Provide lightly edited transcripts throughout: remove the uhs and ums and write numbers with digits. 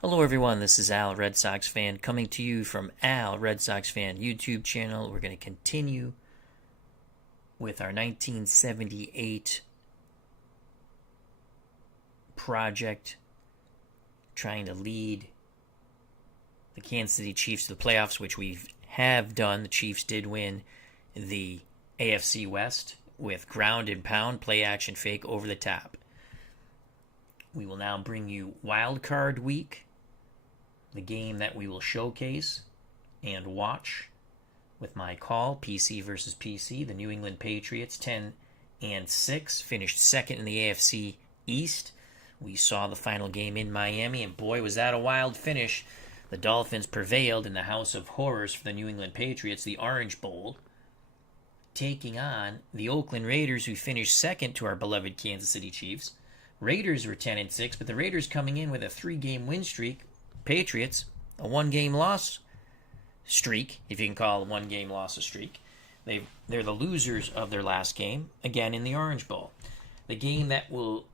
Hello everyone, this is Al, Red Sox fan, coming to you from Al, Red Sox fan YouTube channel. We're going to continue with our 1978 project, trying to lead the Kansas City Chiefs to the playoffs, which we have done. The Chiefs did win the AFC West with ground and pound, play action fake over the top. We will now bring you Wild Card Week, the game that we will showcase and watch with my call, PC versus PC. The New England Patriots, 10-6, finished second in the AFC East. We saw the final game in Miami, and boy, was that a wild finish. The Dolphins prevailed in the House of Horrors for the New England Patriots, the Orange Bowl, taking on the Oakland Raiders, who finished second to our beloved Kansas City Chiefs. Raiders were 10-6, but the Raiders coming in with a 3-game win streak. Patriots, a 1-game loss streak, if you can call a 1-game loss a streak. They're the losers of their last game, again in the Orange Bowl. The game that we'll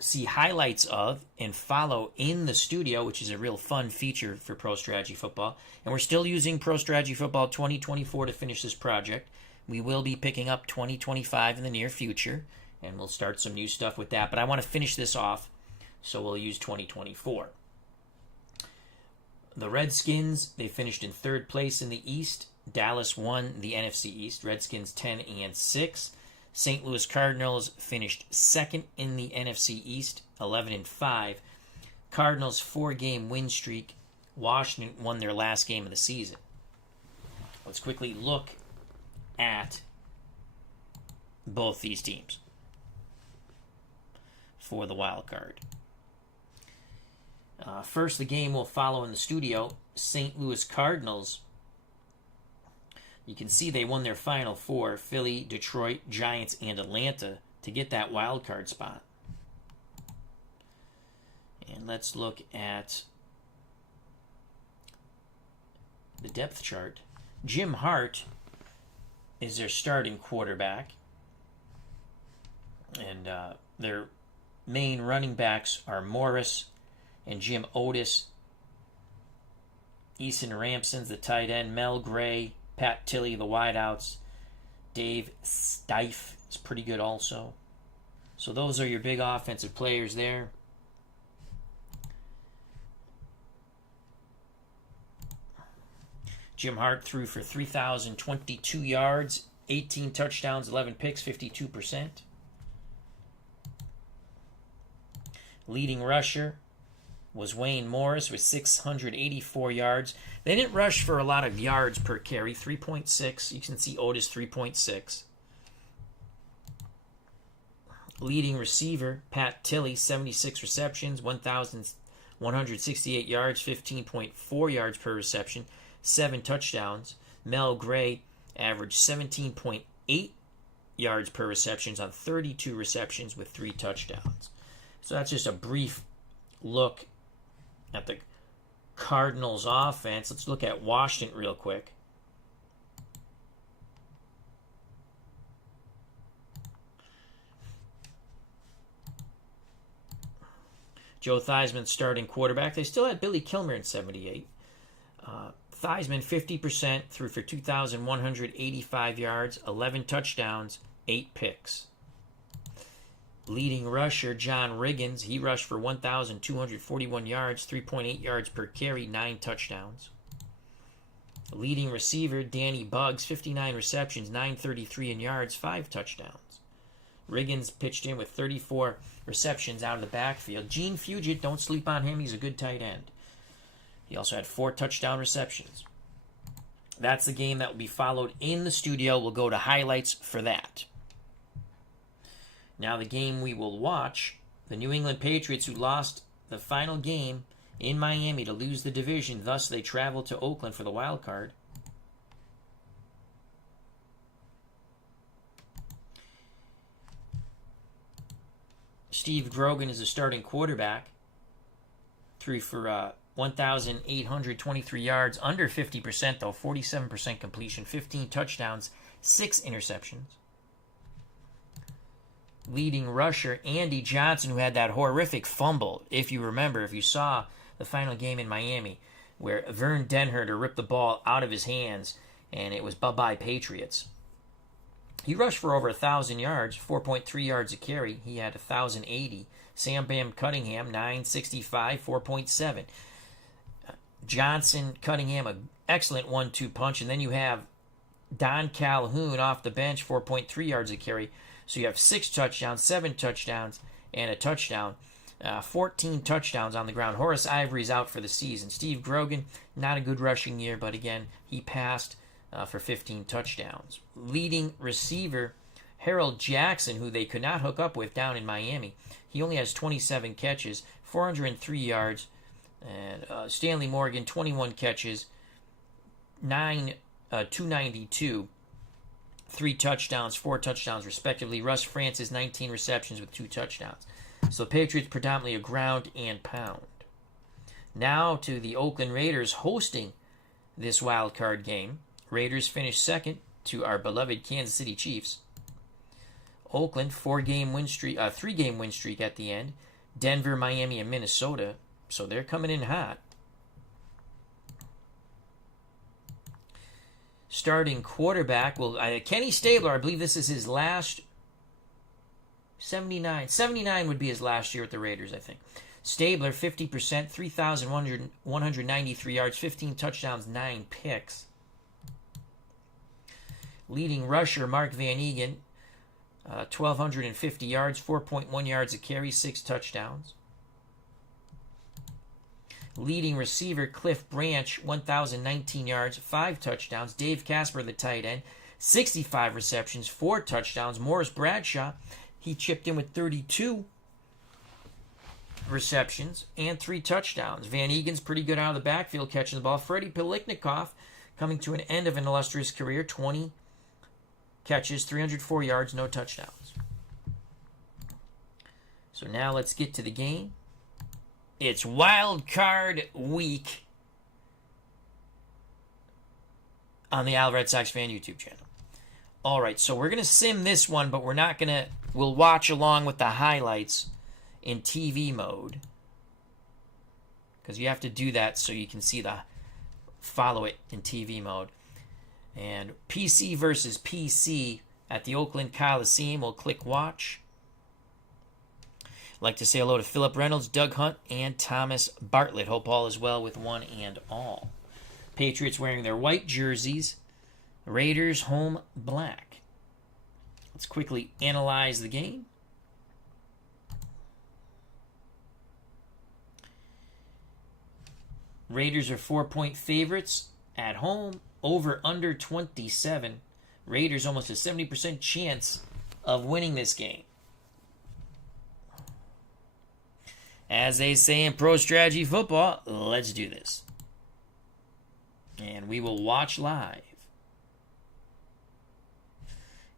see highlights of and follow in the studio, which is a real fun feature for Pro Strategy Football. And we're still using Pro Strategy Football 2024 to finish this project. We will be picking up 2025 in the near future, and we'll start some new stuff with that. But I want to finish this off, so we'll use 2024. The Redskins, they finished in third place in the East. Dallas won the NFC East. Redskins 10-6. St. Louis Cardinals finished second in the NFC East, 11-5. Cardinals 4-game win streak. Washington won their last game of the season. Let's quickly look at both these teams for the wild card. First, the game we'll follow in the studio, St. Louis Cardinals. You can see they won their final four, Philly, Detroit, Giants, and Atlanta, to get that wild card spot. And let's look at the depth chart. Jim Hart is their starting quarterback, and their main running backs are Morris and Jim Otis. Eason Ramson's the tight end. Mel Gray, Pat Tilley, the wideouts. Dave Stife is pretty good also. So those are your big offensive players there. Jim Hart threw for 3,022 yards, 18 touchdowns, 11 picks, 52%. Leading rusher was Wayne Morris with 684 yards. They didn't rush for a lot of yards per carry, 3.6. You can see Otis 3.6. Leading receiver, Pat Tilley, 76 receptions, 1,168 yards, 15.4 yards per reception, 7 touchdowns. Mel Gray averaged 17.8 yards per receptions on 32 receptions with 3 touchdowns. So that's just a brief look at the Cardinals offense. Let's look at Washington real quick. Joe Theismann starting quarterback. They still had Billy Kilmer in 78. Theismann 50%, threw for 2,185 yards, 11 touchdowns, 8 picks. Leading rusher, John Riggins, he rushed for 1,241 yards, 3.8 yards per carry, 9 touchdowns. Leading receiver, Danny Buggs, 59 receptions, 933 in yards, 5 touchdowns. Riggins pitched in with 34 receptions out of the backfield. Gene Fugit, don't sleep on him, he's a good tight end. He also had 4 touchdown receptions. That's the game that will be followed in the studio. We'll go to highlights for that. Now the game we will watch, the New England Patriots, who lost the final game in Miami to lose the division. Thus, they travel to Oakland for the wild card. Steve Grogan is the starting quarterback. Threw for 1,823 yards, under 50% though, 47% completion, 15 touchdowns, 6 interceptions. leading rusher Andy Johnson, who had that horrific fumble, if you remember, if you saw the final game in Miami, where Vern Denherter ripped the ball out of his hands, and it was bye-bye Patriots. He rushed for over 1,000 yards, 4.3 yards a carry. He had 1,080. Sam Bam Cunningham, 965, 4.7. Johnson, Cunningham, an excellent 1-2 punch. And then you have Don Calhoun off the bench, 4.3 yards a carry. So you have 6 touchdowns, 7 touchdowns, and a touchdown. 14 touchdowns on the ground. Horace Ivory's out for the season. Steve Grogan, not a good rushing year, but again, he passed for 15 touchdowns. Leading receiver Harold Jackson, who they could not hook up with down in Miami, he only has 27 catches, 403 yards. And Stanley Morgan, 21 catches, 292, 3 touchdowns, 4 touchdowns respectively. Russ Francis, 19 receptions with 2 touchdowns. So the Patriots predominantly a ground and pound. Now to the Oakland Raiders hosting this wild card game. Raiders finished second to our beloved Kansas City Chiefs. Oakland, 3-game win streak at the end. Denver, Miami, and Minnesota. So they're coming in hot. Starting quarterback, Kenny Stabler, I believe this is his last 79 would be his last year at the Raiders, I think. Stabler, 50%, 3,193 yards, 15 touchdowns, 9 picks. Leading rusher, Mark Van Egan, 1,250 yards, 4.1 yards a carry, 6 touchdowns. Leading receiver, Cliff Branch, 1,019 yards, 5 touchdowns. Dave Casper, the tight end, 65 receptions, 4 touchdowns. Morris Bradshaw, he chipped in with 32 receptions and 3 touchdowns. Van Egan's pretty good out of the backfield catching the ball. Freddie Peliknikoff, coming to an end of an illustrious career, 20 catches, 304 yards, no touchdowns. So now let's get to the game. It's Wild Card Week on the Red Sox Fan YouTube channel. All right, so we're going to sim this one, but we're not going to... We'll watch along with the highlights in TV mode, because you have to do that so you can see follow it in TV mode. And PC versus PC at the Oakland Coliseum. We'll click watch. I'd like to say hello to Philip Reynolds, Doug Hunt, and Thomas Bartlett. Hope all is well with one and all. Patriots wearing their white jerseys. Raiders home black. Let's quickly analyze the game. Raiders are 4-point favorites at home. Over under 27. Raiders almost a 70% chance of winning this game. As they say in pro strategy football, let's do this. And we will watch live.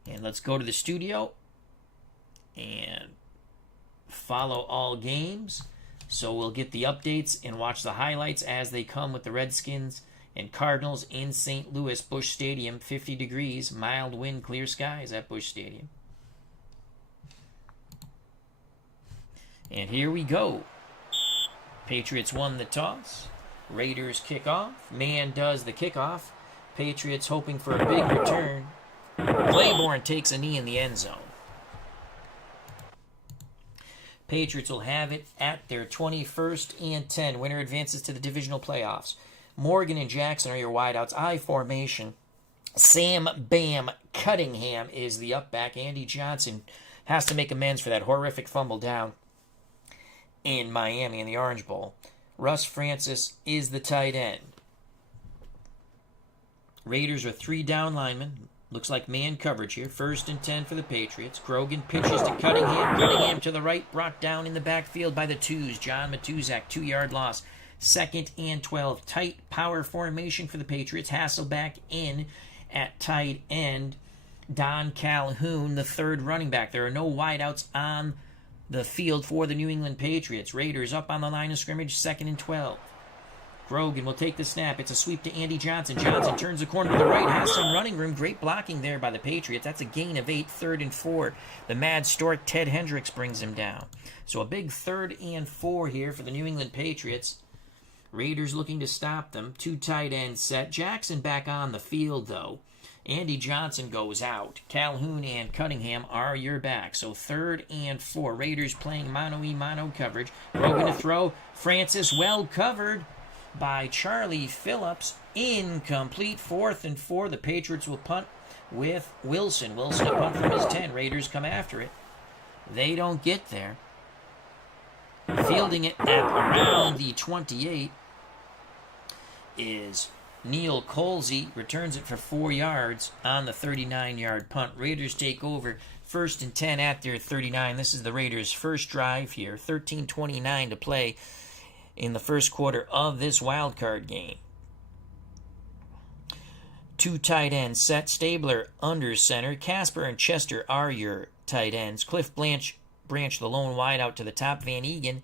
And let's go to the studio and follow all games. So we'll get the updates and watch the highlights as they come with the Redskins and Cardinals in St. Louis, Busch Stadium, 50 degrees, mild wind, clear skies at Busch Stadium. And here we go. Patriots won the toss. Raiders kick off. Man does the kickoff. Patriots hoping for a big return. Claiborne takes a knee in the end zone. Patriots will have it at their 21st and 10. Winner advances to the divisional playoffs. Morgan and Jackson are your wideouts. I formation. Sam Bam Cunningham is the up back. Andy Johnson has to make amends for that horrific fumble down in Miami in the Orange Bowl. Russ Francis is the tight end. Raiders are 3 down linemen. Looks like man coverage here. 1st and 10 for the Patriots. Grogan pitches to Cunningham. Cunningham to the right. Brought down in the backfield by the twos. John Matuzak, 2-yard loss. 2nd and 12. Tight power formation for the Patriots. Hasselback in at tight end. Don Calhoun, the 3rd running back. There are no wideouts on the field for the New England Patriots. Raiders up on the line of scrimmage. 2nd and 12. Grogan will take the snap. It's a sweep to Andy Johnson. Johnson turns the corner to the right. Has some running room. Great blocking there by the Patriots. That's a gain of 8, 3rd and 4. The mad stork Ted Hendricks brings him down. So a big 3rd and 4 here for the New England Patriots. Raiders looking to stop them. 2 tight ends set. Jackson back on the field, though. Andy Johnson goes out. Calhoun and Cunningham are your back. So 3rd and 4. Raiders playing mono-e-mono coverage. Grogan to throw. Francis well covered by Charlie Phillips. Incomplete. 4th and 4. The Patriots will punt with Wilson. Wilson a punt from his 10. Raiders come after it. They don't get there. Fielding it at around the 28 is Neil Colsey. Returns it for 4 yards on the 39-yard punt. Raiders take over 1st and 10 at their 39. This is the Raiders' first drive here. 13:29 to play in the first quarter of this wild card game. 2 tight ends set. Stabler under center. Casper and Chester are your tight ends. Cliff Branch the lone wide out to the top. Van Egan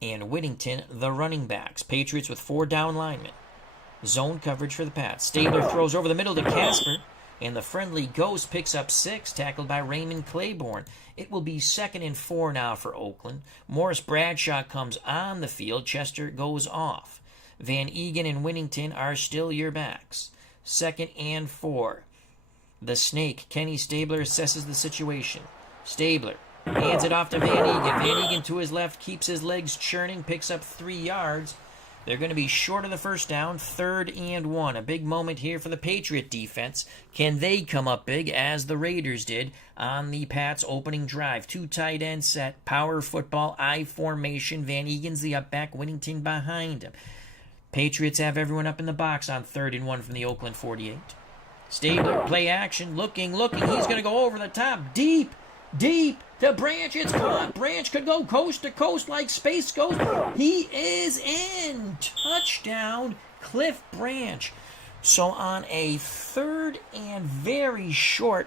and Whittington the running backs. Patriots with 4 down linemen. Zone coverage for the Pats. Stabler throws over the middle to Casper, and the friendly Ghost picks up 6, tackled by Raymond Claiborne. It will be 2nd and 4 now for Oakland. Morris Bradshaw comes on the field. Chester goes off. Van Egan and Whittington are still your backs. 2nd and 4. The Snake, Kenny Stabler, assesses the situation. Stabler hands it off to Van Egan. Van Egan to his left, keeps his legs churning, picks up 3 yards. They're going to be short of the first down. 3rd and 1. A big moment here for the Patriot defense. Can they come up big as the Raiders did on the Pats' opening drive? 2 tight ends set. Power football, I formation. Van Egan's the up back. Whittington behind him. Patriots have everyone up in the box on 3rd and 1 from the Oakland 48. Stabler, play action. Looking. He's going to go over the top. Deep to Branch. It's caught. Branch could go coast to coast like Space Ghost. He is in. Touchdown, Cliff Branch. So on a 3rd and very short,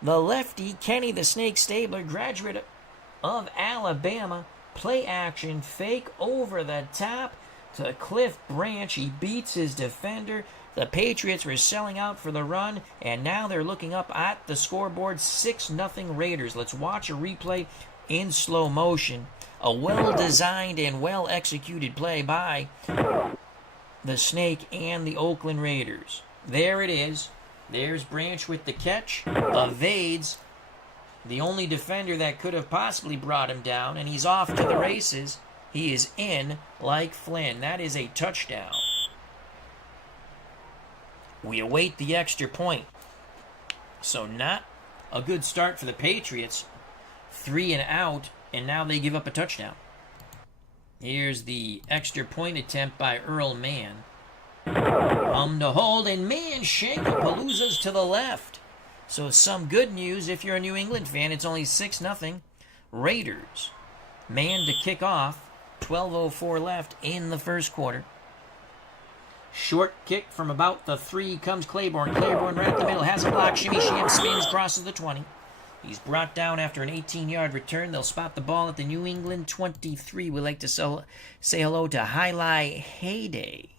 the lefty, Kenny the Snake Stabler, graduate of Alabama, play action, fake over the top to Cliff Branch. He beats his defender. The Patriots were selling out for the run, and now they're looking up at the scoreboard. 6-0 Raiders. Let's watch a replay in slow motion. A well-designed and well-executed play by the Snake and the Oakland Raiders. There it is. There's Branch with the catch. Evades the only defender that could have possibly brought him down, and he's off to the races. He is in like Flynn. That is a touchdown. We await the extra point. So not a good start for the Patriots. 3 and out, and now they give up a touchdown. Here's the extra point attempt by Earl Mann. To hold, and Mann Shankapalooza's to the left. So some good news if you're a New England fan. It's only 6-0 Raiders. Mann to kick off. 12:04 left in the first quarter. Short kick from about the 3 comes Claiborne. Claiborne right up the middle. Has a block. Shimmy Sham spins. Crosses the 20. He's brought down after an 18-yard return. They'll spot the ball at the New England 23. We'd like to say hello to Highlight Heyday.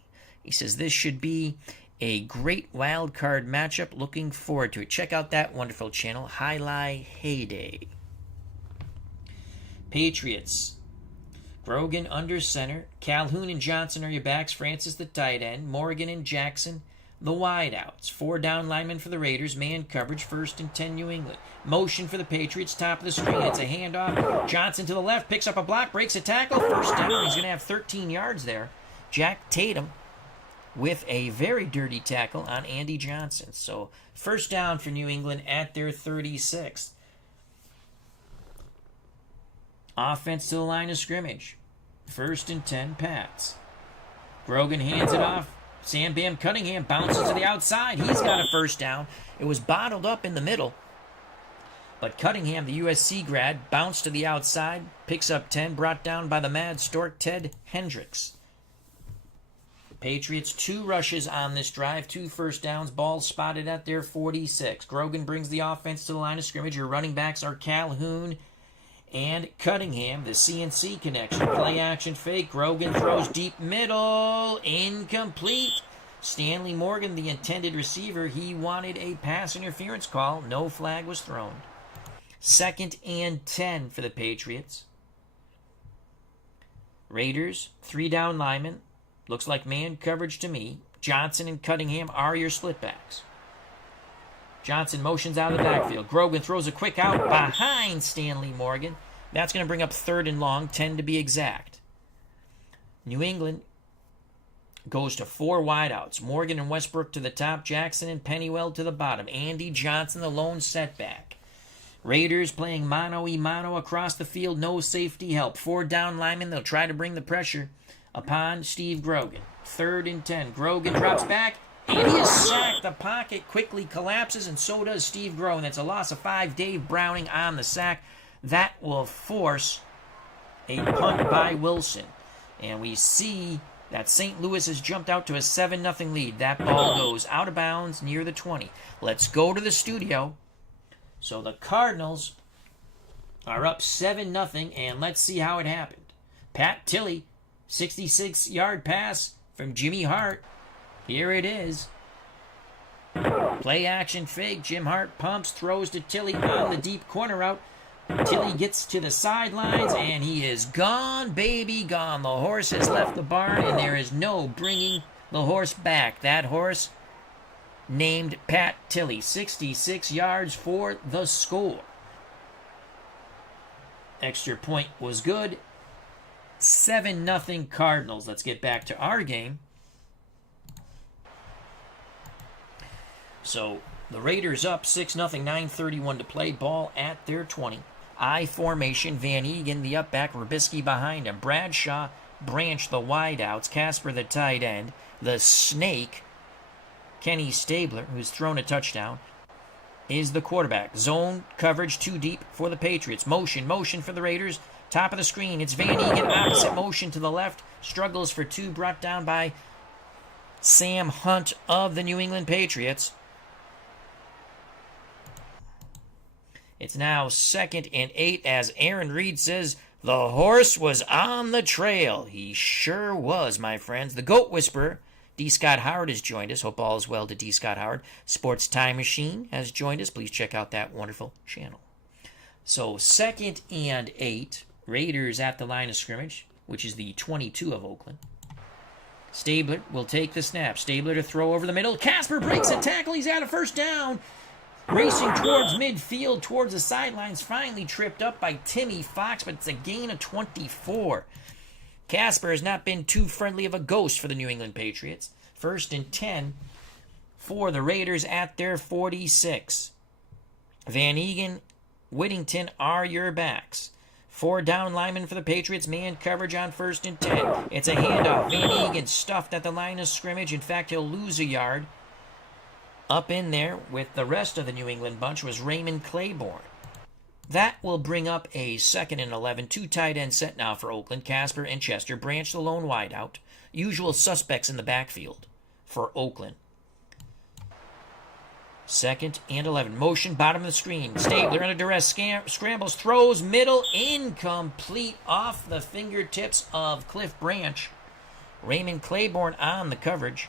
He says this should be a great wild card matchup. Looking forward to it. Check out that wonderful channel, Highlight Heyday. Patriots. Grogan under center. Calhoun and Johnson are your backs. Francis the tight end. Morgan and Jackson the wideouts. 4 down linemen for the Raiders. Man coverage. 1st and 10 New England. Motion for the Patriots. Top of the screen. It's a handoff. Johnson to the left. Picks up a block. Breaks a tackle. 1st down. He's going to have 13 yards there. Jack Tatum with a very dirty tackle on Andy Johnson. So 1st down for New England at their 36th. Offense to the line of scrimmage. 1st and 10 Pats. Grogan hands it off. Sam Bam Cunningham bounces to the outside. He's got a 1st down. It was bottled up in the middle. But Cunningham, the USC grad, bounced to the outside. Picks up 10. Brought down by the mad stork Ted Hendricks. Patriots 2 rushes on this drive. 2 1st downs. Ball spotted at their 46. Grogan brings the offense to the line of scrimmage. Your running backs are Calhoun and Cunningham, the CNC connection. Play action fake. Grogan throws deep middle. Incomplete. Stanley Morgan, the intended receiver, he wanted a pass interference call. No flag was thrown. 2nd and 10 for the Patriots. Raiders, 3 down linemen. Looks like man coverage to me. Johnson and Cunningham are your split backs. Johnson motions out of the backfield. Grogan throws a quick out behind Stanley Morgan. That's going to bring up 3rd and long, 10 to be exact. New England goes to 4 wideouts. Morgan and Westbrook to the top. Jackson and Pennywell to the bottom. Andy Johnson, the lone setback. Raiders playing mano-a-mano across the field. No safety help. 4 down linemen. They'll try to bring the pressure upon Steve Grogan. 3rd and 10. Grogan drops back, and he is sacked. The pocket quickly collapses, and so does Steve Grogan. That's a loss of 5. Dave Browning on the sack. That will force a punt by Wilson. And we see that St. Louis has jumped out to a 7-0 lead. That ball goes out of bounds near the 20. Let's go to the studio. So the Cardinals are up 7-0, and let's see how it happened. Pat Tilley, 66-yard pass from Jimmy Hart. Here it is. Play action fake. Jim Hart pumps, throws to Tilley on the deep corner route. Tilley gets to the sidelines, and he is gone, baby, gone. The horse has left the barn, and there is no bringing the horse back. That horse named Pat Tilley. 66 yards for the score. Extra point was good. 7-0 Cardinals. Let's get back to our game. So the Raiders up 6-0, 9:31 to play. Ball at their 20. I formation. Van Egan, the up back. Rubisky behind him. Bradshaw, Branch, the wideouts. Casper, the tight end. The snake, Kenny Stabler, who's thrown a touchdown, is the quarterback. Zone coverage too deep for the Patriots. Motion for the Raiders. Top of the screen. It's Van Egan. Opposite motion to the left. Struggles for 2. Brought down by Sam Hunt of the New England Patriots. It's now 2nd and 8 as Aaron Reed says, the horse was on the trail. He sure was, my friends. The Goat Whisperer, D. Scott Howard, has joined us. Hope all is well to D. Scott Howard. Sports Time Machine has joined us. Please check out that wonderful channel. So 2nd and 8. Raiders at the line of scrimmage, which is the 22 of Oakland. Stabler will take the snap. Stabler to throw over the middle. Casper breaks a tackle. He's out of 1st down. Racing towards midfield, towards the sidelines. Finally tripped up by Timmy Fox, but it's a gain of 24. Casper has not been too friendly of a ghost for the New England Patriots. 1st and 10 for the Raiders at their 46. Van Egan, Whittington are your backs. 4 down linemen for the Patriots. Man coverage on 1st and 10. It's a handoff. Van Egan stuffed at the line of scrimmage. In fact, he'll lose a yard. Up in there with the rest of the New England bunch was Raymond Claiborne. That will bring up a 2nd and 11. 2 tight ends set now for Oakland. Casper and Chester. Branch, the lone wideout. Usual suspects in the backfield for Oakland. 2nd and 11. Motion, bottom of the screen. Stabler under duress. Scrambles, throws, middle, incomplete off the fingertips of Cliff Branch. Raymond Claiborne on the coverage.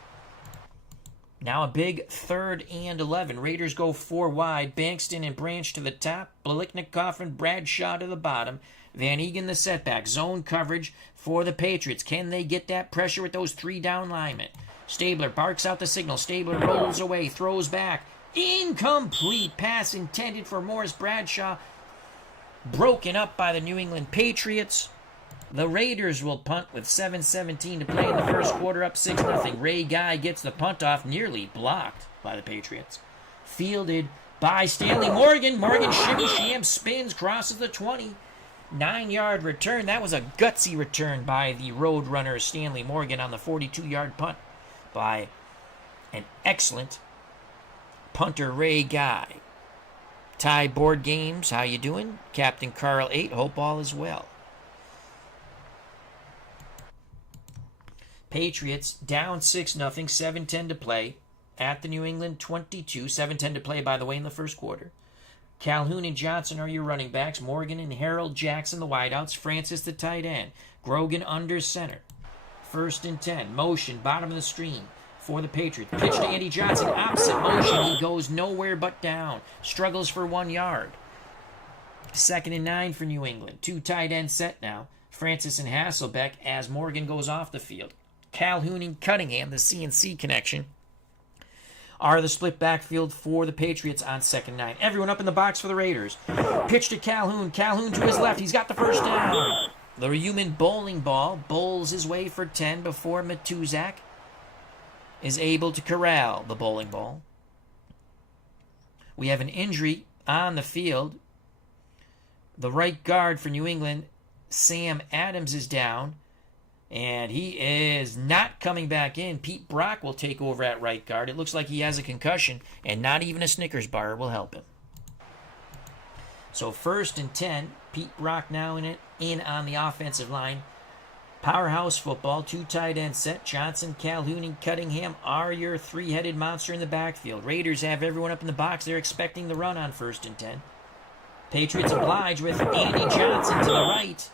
Now a big 3rd and 11. Raiders go 4 wide. Bankston and Branch to the top. Biliknikoff and Bradshaw to the bottom. Van Egan the setback. Zone coverage for the Patriots. Can they get that pressure with those 3 down linemen? Stabler barks out the signal. Stabler rolls away. Throws back. Incomplete pass intended for Morris Bradshaw. Broken up by the New England Patriots. The Raiders will punt with 7:17 to play in the first quarter, up 6-0. Ray Guy gets the punt off, nearly blocked by the Patriots. Fielded by Stanley Morgan. Morgan shimmy sham spins, crosses the 20. 9-yard return. That was a gutsy return by the road runner Stanley Morgan on the 42-yard punt by an excellent punter Ray Guy. Ty Board Games, how you doing? Captain Carl 8, hope all is well. Patriots down 6-0, 7:10 to play at the New England 22. 7:10 to play, by the way, in the first quarter. Calhoun and Johnson are your running backs. Morgan and Harold Jackson, the wideouts. Francis, the tight end. Grogan under center. 1st and 10. Motion, bottom of the screen for the Patriots. Pitch to Andy Johnson. Opposite motion. He goes nowhere but down. Struggles for 1 yard. 2nd and 9 for New England. 2 tight end set now. Francis and Hasselbeck as Morgan goes off the field. Calhoun and Cunningham, the CNC connection, are the split backfield for the Patriots on 2nd and 9. Everyone up in the box for the Raiders. Pitch to Calhoun. Calhoun to his left. He's got the first down. The human bowling ball bowls his way for 10 before Matuzak is able to corral the bowling ball. We have an injury on the field. The right guard for New England, Sam Adams, is down, and he is not coming back in. Pete Brock will take over at right guard. It looks like he has a concussion, and not even a Snickers bar will help him. So 1st and 10, Pete Brock now in on the offensive line. Powerhouse football, 2 tight end set. Johnson, Calhoun, and Cunningham are your 3-headed monster in the backfield. Raiders have everyone up in the box. They're expecting the run on 1st and 10. Patriots oblige with Andy Johnson to the right.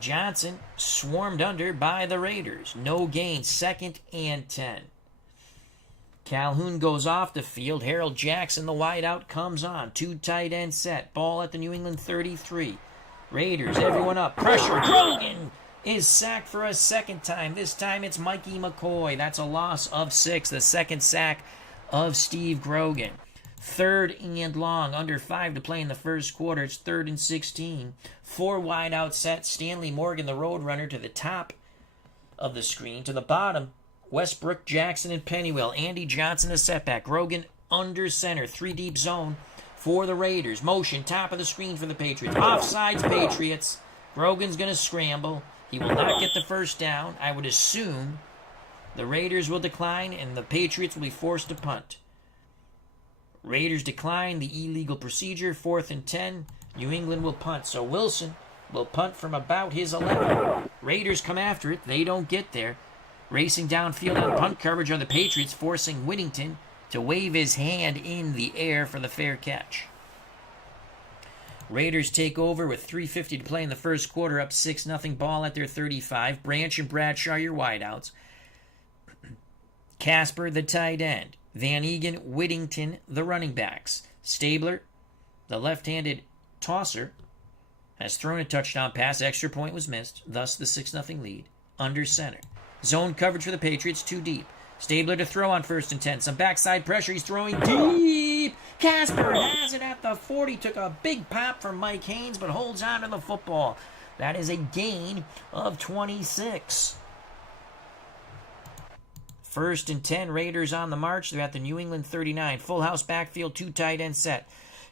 Johnson swarmed under by the Raiders. No gain. 2nd and 10. Calhoun goes off the field. Harold Jackson, the wideout, comes on. 2 tight end set. Ball at the New England 33. Raiders, everyone up. Pressure. Grogan is sacked for a 2nd time. This time it's Mikey McCoy. That's a loss of 6. The 2nd sack of Steve Grogan. 3rd and long. Under 5 to play in the 1st quarter. It's 3rd and 16. 4 wide out set. Stanley Morgan, the Roadrunner, to the top of the screen. To the bottom, Westbrook, Jackson, and Pennywell. Andy Johnson, the setback. Grogan under center. 3 deep zone for the Raiders. Motion, top of the screen for the Patriots. Offsides, Patriots. Grogan's going to scramble. He will not get the first down. I would assume the Raiders will decline and the Patriots will be forced to punt. Raiders decline the illegal procedure. 4th and 10. New England will punt. So Wilson will punt from about his 11. Raiders come after it. They don't get there. Racing downfield on punt coverage are the Patriots, forcing Whittington to wave his hand in the air for the fair catch. Raiders take over with 3:50 to play in the 1st quarter, up 6-0. Ball at their 35. Branch and Bradshaw, your wideouts. Casper, the tight end. Van Egan, Whittington, the running backs. Stabler, the left-handed tosser, has thrown a touchdown pass. Extra point was missed. Thus the 6-0 lead. Under center. Zone coverage for the Patriots, 2 deep. Stabler to throw on 1st and 10. Some backside pressure. He's throwing deep. Casper has it at the 40. Took a big pop from Mike Haynes, but holds on to the football. That is a gain of 26. 1st and 10, Raiders on the march. They're at the New England 39. Full house backfield, 2 tight end set.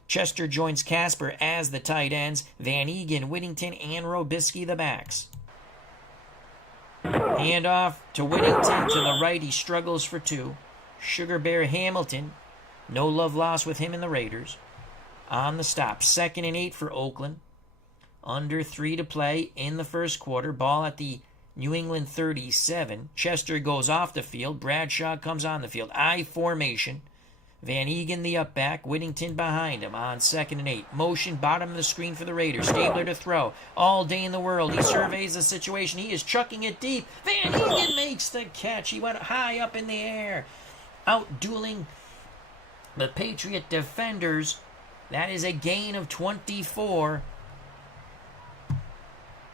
Chester joins Casper as the tight ends. Van Egan, Whittington, and Robisky the backs. Hand off to Whittington to the right. He struggles for 2. Sugar Bear Hamilton. No love lost with him in the Raiders. On the stop. 2nd and 8 for Oakland. Under 3 to play in the 1st quarter. Ball at the New England 37. Chester goes off the field. Bradshaw comes on the field. I formation. Van Egan the up back. Whittington behind him on 2nd and 8. Motion, bottom of the screen for the Raiders. Stabler to throw. All day in the world. He surveys the situation. He is chucking it deep. Van Egan makes the catch. He went high up in the air. Out-dueling the Patriot defenders. That is a gain of 24.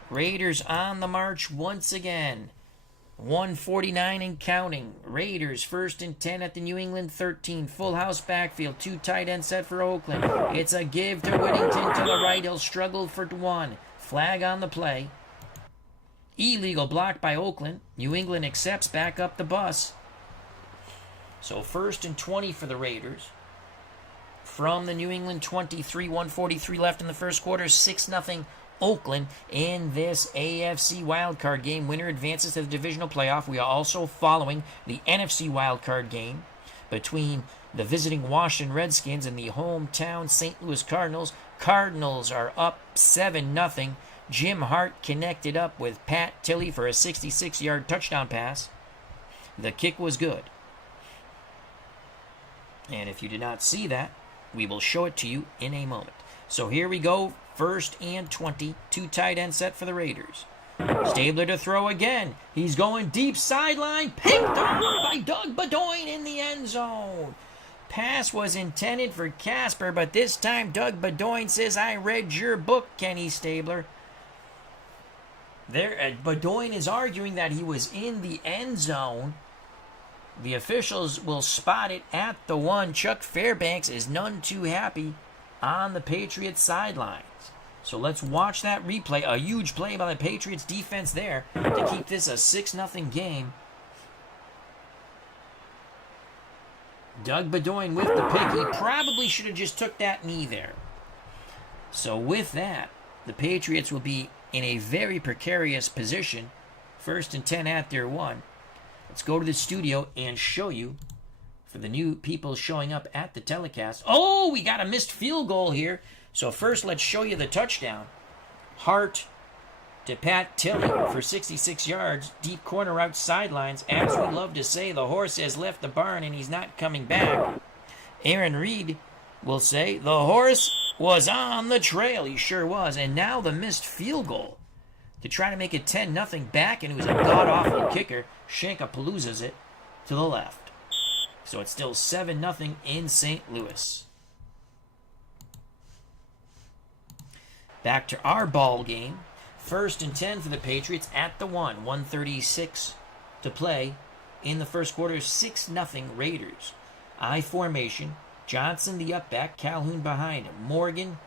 Raiders on the march once again. 149 and counting. Raiders 1st and 10 at the New England 13. Full house backfield. 2 tight end set for Oakland. It's a give to Whittington to the right. He'll struggle for 1. Flag on the play. Illegal block by Oakland. New England accepts, back up the bus. So 1st and 20 for the Raiders. From the New England 23, 143 left in the 1st quarter. 6-0 Oakland in this AFC wildcard game. Winner advances to the divisional playoff. We are also following the NFC wildcard game between the visiting Washington Redskins and the hometown St. Louis Cardinals. Cardinals are up 7-0. Jim Hart connected up with Pat Tilley for a 66-yard touchdown pass. The kick was good. And if you did not see that, We will show it to you in a moment. So here we go. 1st and 20. 2 tight end set for the Raiders. Stabler to throw again. He's going deep sideline. Picked off by Doug Bedoin in the end zone. Pass was intended for Casper, but this time Doug Bedoin says, I read your book, Kenny Stabler. There, Bedoin is arguing that he was in the end zone. The officials will spot it at the 1. Chuck Fairbanks is none too happy on the Patriots sidelines. So let's watch that replay. A huge play by the Patriots defense there to keep this a 6-0 game. Doug Bedoin with the pick. He probably should have just took that knee there. So with that, the Patriots will be in a very precarious position. 1st and 10 at their 1. Let's go to the studio and show you, for the new people showing up at the telecast. Oh, we got a missed field goal here. So first, let's show you the touchdown. Hart to Pat Tilley for 66 yards. Deep corner out sidelines. As we love to say, the horse has left the barn and he's not coming back. Aaron Reed will say, the horse was on the trail. He sure was. And now the missed field goal to try to make it 10-0 back, and it was a god-awful kicker. Shankapaloozas it to the left. So it's still 7-0 in St. Louis. Back to our ball game. 1st and 10 for the Patriots at the 1. 1:36 to play in the first quarter. 6-0 Raiders. I formation. Johnson the up back. Calhoun behind him. Morgan,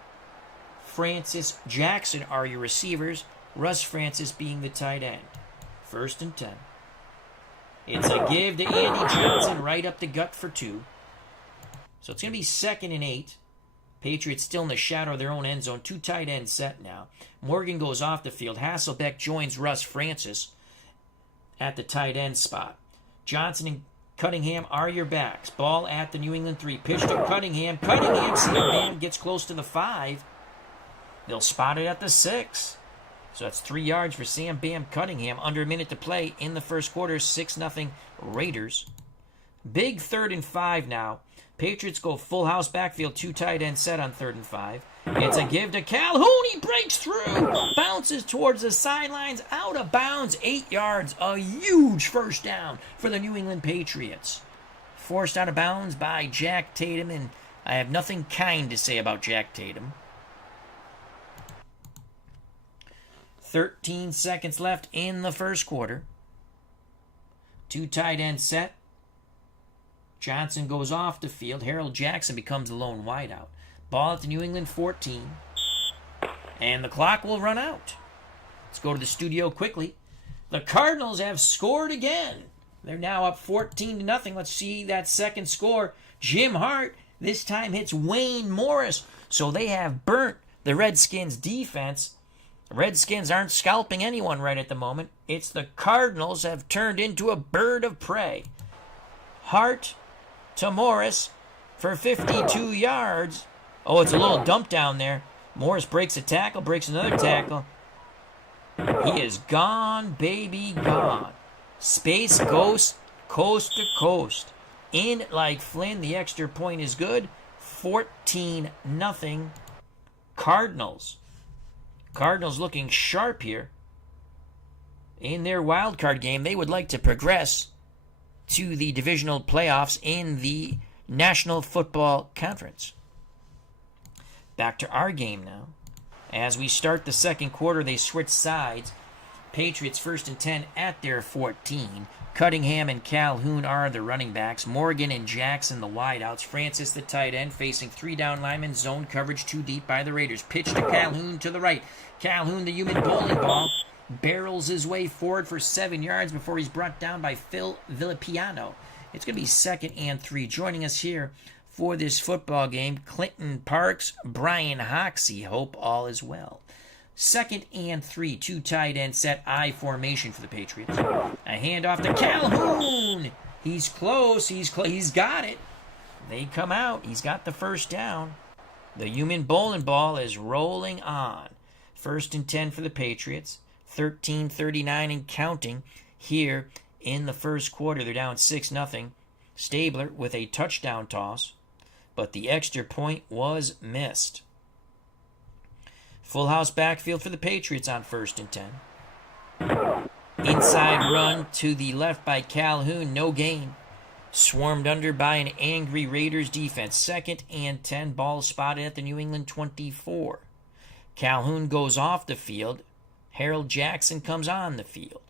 Francis, Jackson are your receivers. Russ Francis being the tight end. 1st and 10. It's a give to Andy Johnson right up the gut for 2. So it's going to be 2nd and 8. Patriots still in the shadow of their own end zone. 2 tight ends set now. Morgan goes off the field. Hasselbeck joins Russ Francis at the tight end spot. Johnson and Cunningham are your backs. Ball at the New England 3. Pitch to Cunningham. Sam Bam gets close to the 5. They'll spot it at the 6. So that's 3 yards for Sam Bam Cunningham. Under a minute to play in the first quarter. 6-0 Raiders. Big 3rd and 5 now. Patriots go full house backfield. 2 tight end set on 3rd and 5. It's a give to Calhoun. He breaks through. Bounces towards the sidelines. Out of bounds. 8 yards. A huge first down for the New England Patriots. Forced out of bounds by Jack Tatum. And I have nothing kind to say about Jack Tatum. 13 seconds left in the first quarter. 2 tight end set. Johnson goes off the field. Harold Jackson becomes the lone wideout. Ball at the New England 14. And the clock will run out. Let's go to the studio quickly. The Cardinals have scored again. They're now up 14-0. Let's see that second score. Jim Hart this time hits Wayne Morris. So they have burnt the Redskins defense. The Redskins aren't scalping anyone right at the moment. It's the Cardinals have turned into a bird of prey. Hart to Morris for 52 yards. Oh, it's a little dump down there. Morris breaks a tackle, breaks another tackle. He is gone, baby, gone. Space goes coast to coast. In like Flynn, the extra point is good. 14-0 Cardinals. Cardinals looking sharp here. In their wild card game, they would like to progress to the divisional playoffs in the National Football Conference. Back to our game now. As we start the second quarter, they switch sides. Patriots 1st and 10 at their 14. Cunningham and Calhoun are the running backs. Morgan and Jackson the wideouts. Francis the tight end facing 3 down linemen. Zone coverage 2 deep by the Raiders. Pitch to Calhoun to the right. Calhoun, the human bowling ball, barrels his way forward for 7 yards before he's brought down by Phil Villapiano. It's going to be 2nd and 3. Joining us here for this football game, Clinton Parks, Brian Hoxie. Hope all is well. 2nd and 3, 2 tight end set I formation for the Patriots. A handoff to Calhoun. He's close. He's got it. They come out. He's got the first down. The human bowling ball is rolling on. 1st and 10 for the Patriots. 13:39 and counting here in the first quarter. They're down 6-0. Stabler with a touchdown toss. but the extra point was missed. Full house backfield for the Patriots on 1st and 10. Inside run to the left by Calhoun, no gain. Swarmed under by an angry Raiders defense. 2nd and 10, ball spotted at the New England 24. Calhoun goes off the field. Harold Jackson comes on the field.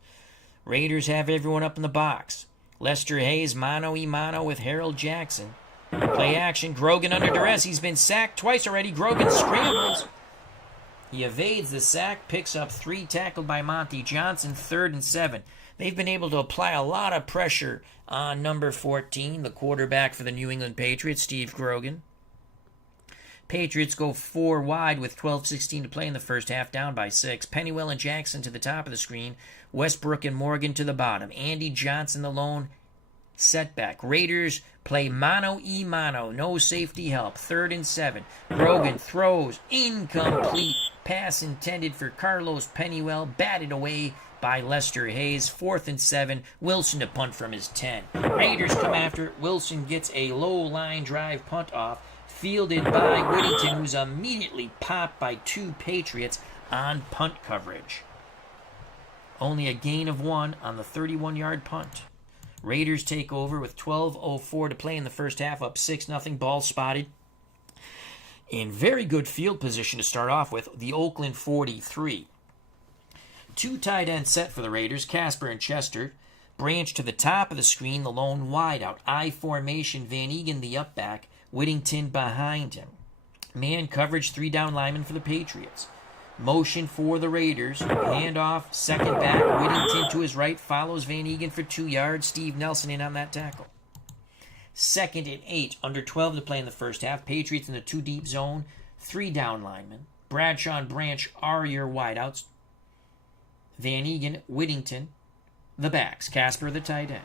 Raiders have everyone up in the box. Lester Hayes mano-a-mano with Harold Jackson. Play action, Grogan under duress. He's been sacked twice already. Grogan scrambles. He evades the sack, picks up 3, tackled by Monty Johnson. 3rd and 7. They've been able to apply a lot of pressure on number 14, the quarterback for the New England Patriots, Steve Grogan. Patriots go 4 wide with 12:16 to play in the first half, down by 6. Pennywell and Jackson to the top of the screen. Westbrook and Morgan to the bottom. Andy Johnson the lone setback. Raiders play mano-a-mano, no safety help. 3rd and 7. Grogan throws, incomplete. Pass intended for Carlos Pennywell, batted away by Lester Hayes. 4th and 7. Wilson to punt from his 10. Raiders come after it. Wilson gets a low line drive punt off, fielded by Whittington, who's immediately popped by 2 Patriots on punt coverage. Only a gain of 1 on the 31-yard punt. Raiders take over with 12:04 to play in the first half, up 6-0, ball spotted. In very good field position to start off with, the Oakland 43. 2 tight ends set for the Raiders, Casper and Chester. Branch to the top of the screen, the lone wideout. I formation, Van Egan the up back, Whittington behind him. Man coverage, 3 down linemen for the Patriots. Motion for the Raiders. Handoff, 2nd back. Whittington to his right, follows Van Egan for 2 yards. Steve Nelson in on that tackle. 2nd and 8, under 12 to play in the first half. Patriots in the 2 deep zone. 3 down linemen. Bradshaw and Branch are your wideouts. Van Egan, Whittington, the backs. Casper, the tight end.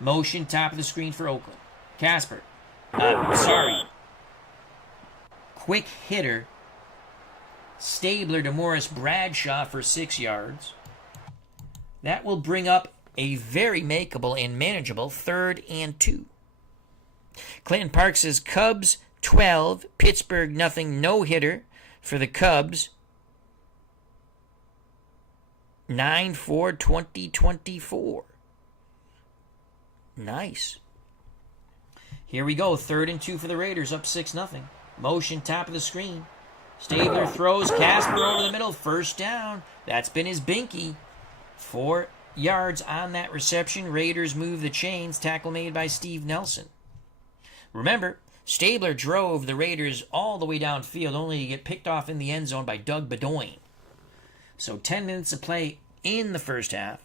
Motion, top of the screen for Oakland. Casper. Quick hitter. Stabler to Morris Bradshaw for 6 yards. That will bring up a very makeable and manageable 3rd and 2. Clinton Park says Cubs 12, Pittsburgh nothing, no hitter for the Cubs. 9/4/2024. Nice. Here we go. 3rd and 2 for the Raiders, up 6-0. Motion, top of the screen. Stabler throws, Casper over the middle, 1st down. That's been his binky. 4 yards on that reception. Raiders move the chains. Tackle made by Steve Nelson. Remember, Stabler drove the Raiders all the way downfield, only to get picked off in the end zone by Doug Bedoin. So 10 minutes of play in the first half.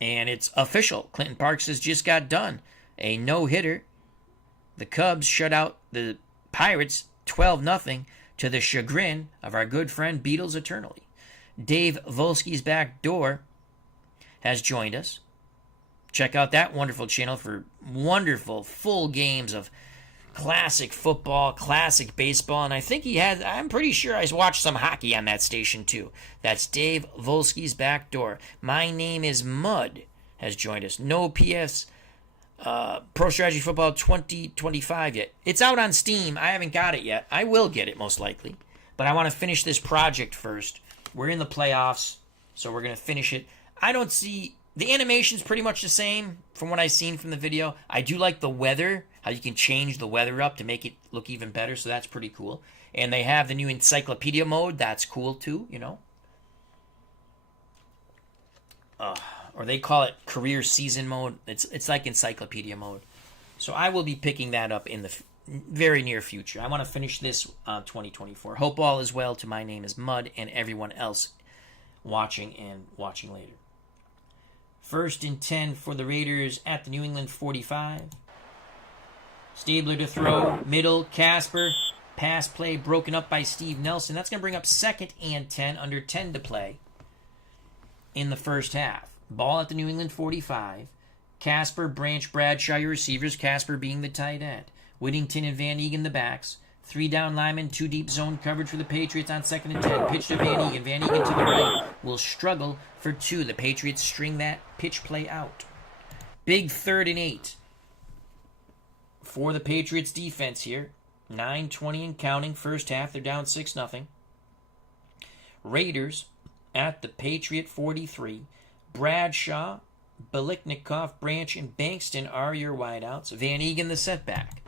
And it's official. Clinton Parks has just got done. A no-hitter. The Cubs shut out the Pirates 12-0 to the chagrin of our good friend Beatles eternally. Dave Volsky's Back Door has joined us. Check out that wonderful channel for wonderful full games of classic football, classic baseball, and I think I'm pretty sure I watched some hockey on that station too. That's Dave Volsky's Back Door. My Name is Mud has joined us. No PS Pro Strategy Football 2025 yet. It's out on Steam. I haven't got it yet. I will get it most likely, but I want to finish this project first. We're in the playoffs, so we're going to finish it. I don't see... The animation's pretty much the same from what I've seen from the video. I do like the weather, how you can change the weather up to make it look even better, so that's pretty cool. And they have the new encyclopedia mode. That's cool too, you know. Or they call it career season mode. It's like encyclopedia mode. So I will be picking that up in the very near future. I want to finish this 2024. Hope all is well to My Name is Mud and everyone else watching and watching later. 1st and 10 for the Raiders at the New England 45. Stabler to throw. Middle, Casper. Pass play broken up by Steve Nelson. That's going to bring up 2nd and 10, under 10 to play in the first half. Ball at the New England 45. Casper, Branch, Bradshaw, your receivers. Casper being the tight end. Whittington and Van Egan the backs. 3 down linemen, 2 deep zone coverage for the Patriots on 2nd and 10. Pitch to Van Egan. Van Egan to the right will struggle for 2. The Patriots string that pitch play out. Big 3rd and 8 for the Patriots defense here. 9:20 and counting. First half, they're down 6-0. Raiders at the Patriot 43. Bradshaw, Biliknikov, Branch, and Bankston are your wideouts. Van Egan the setback.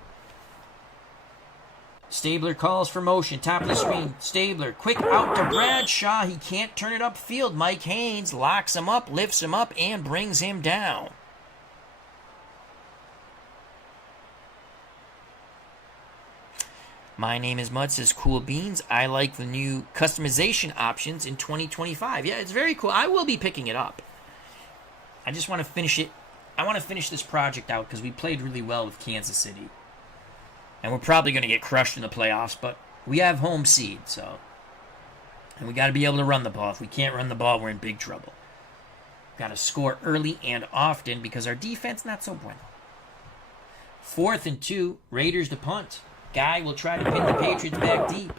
Stabler calls for motion. Top of the screen. Stabler, quick out to Bradshaw. He can't turn it upfield. Mike Haynes locks him up, lifts him up, and brings him down. My name is Mud, says Cool Beans. I like the new customization options in 2025. Yeah, it's very cool. I will be picking it up. I just want to finish it. I want to finish this project out because we played really well with Kansas City. And we're probably going to get crushed in the playoffs, but we have home seed, so. And we got to be able to run the ball. If we can't run the ball, we're in big trouble. Got to score early and often because our defense not so bueno. 4th and 2, Raiders to punt. Guy will try to pin the Patriots back deep.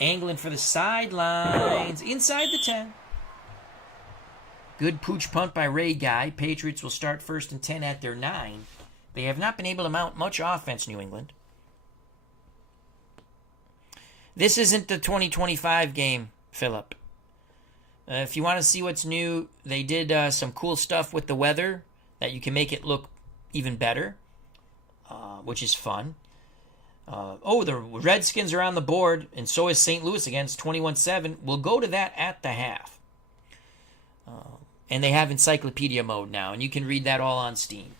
Angling for the sidelines. Inside the 10. Good pooch punt by Ray Guy. Patriots will start 1st and 10 at their 9. They have not been able to mount much offense, New England. This isn't the 2025 game, Philip. If you want to see what's new, they did some cool stuff with the weather that you can make it look even better, which is fun. The Redskins are on the board, and so is St. Louis against 21-7. We'll go to that at the half. And they have encyclopedia mode now, and you can read that all on Steam.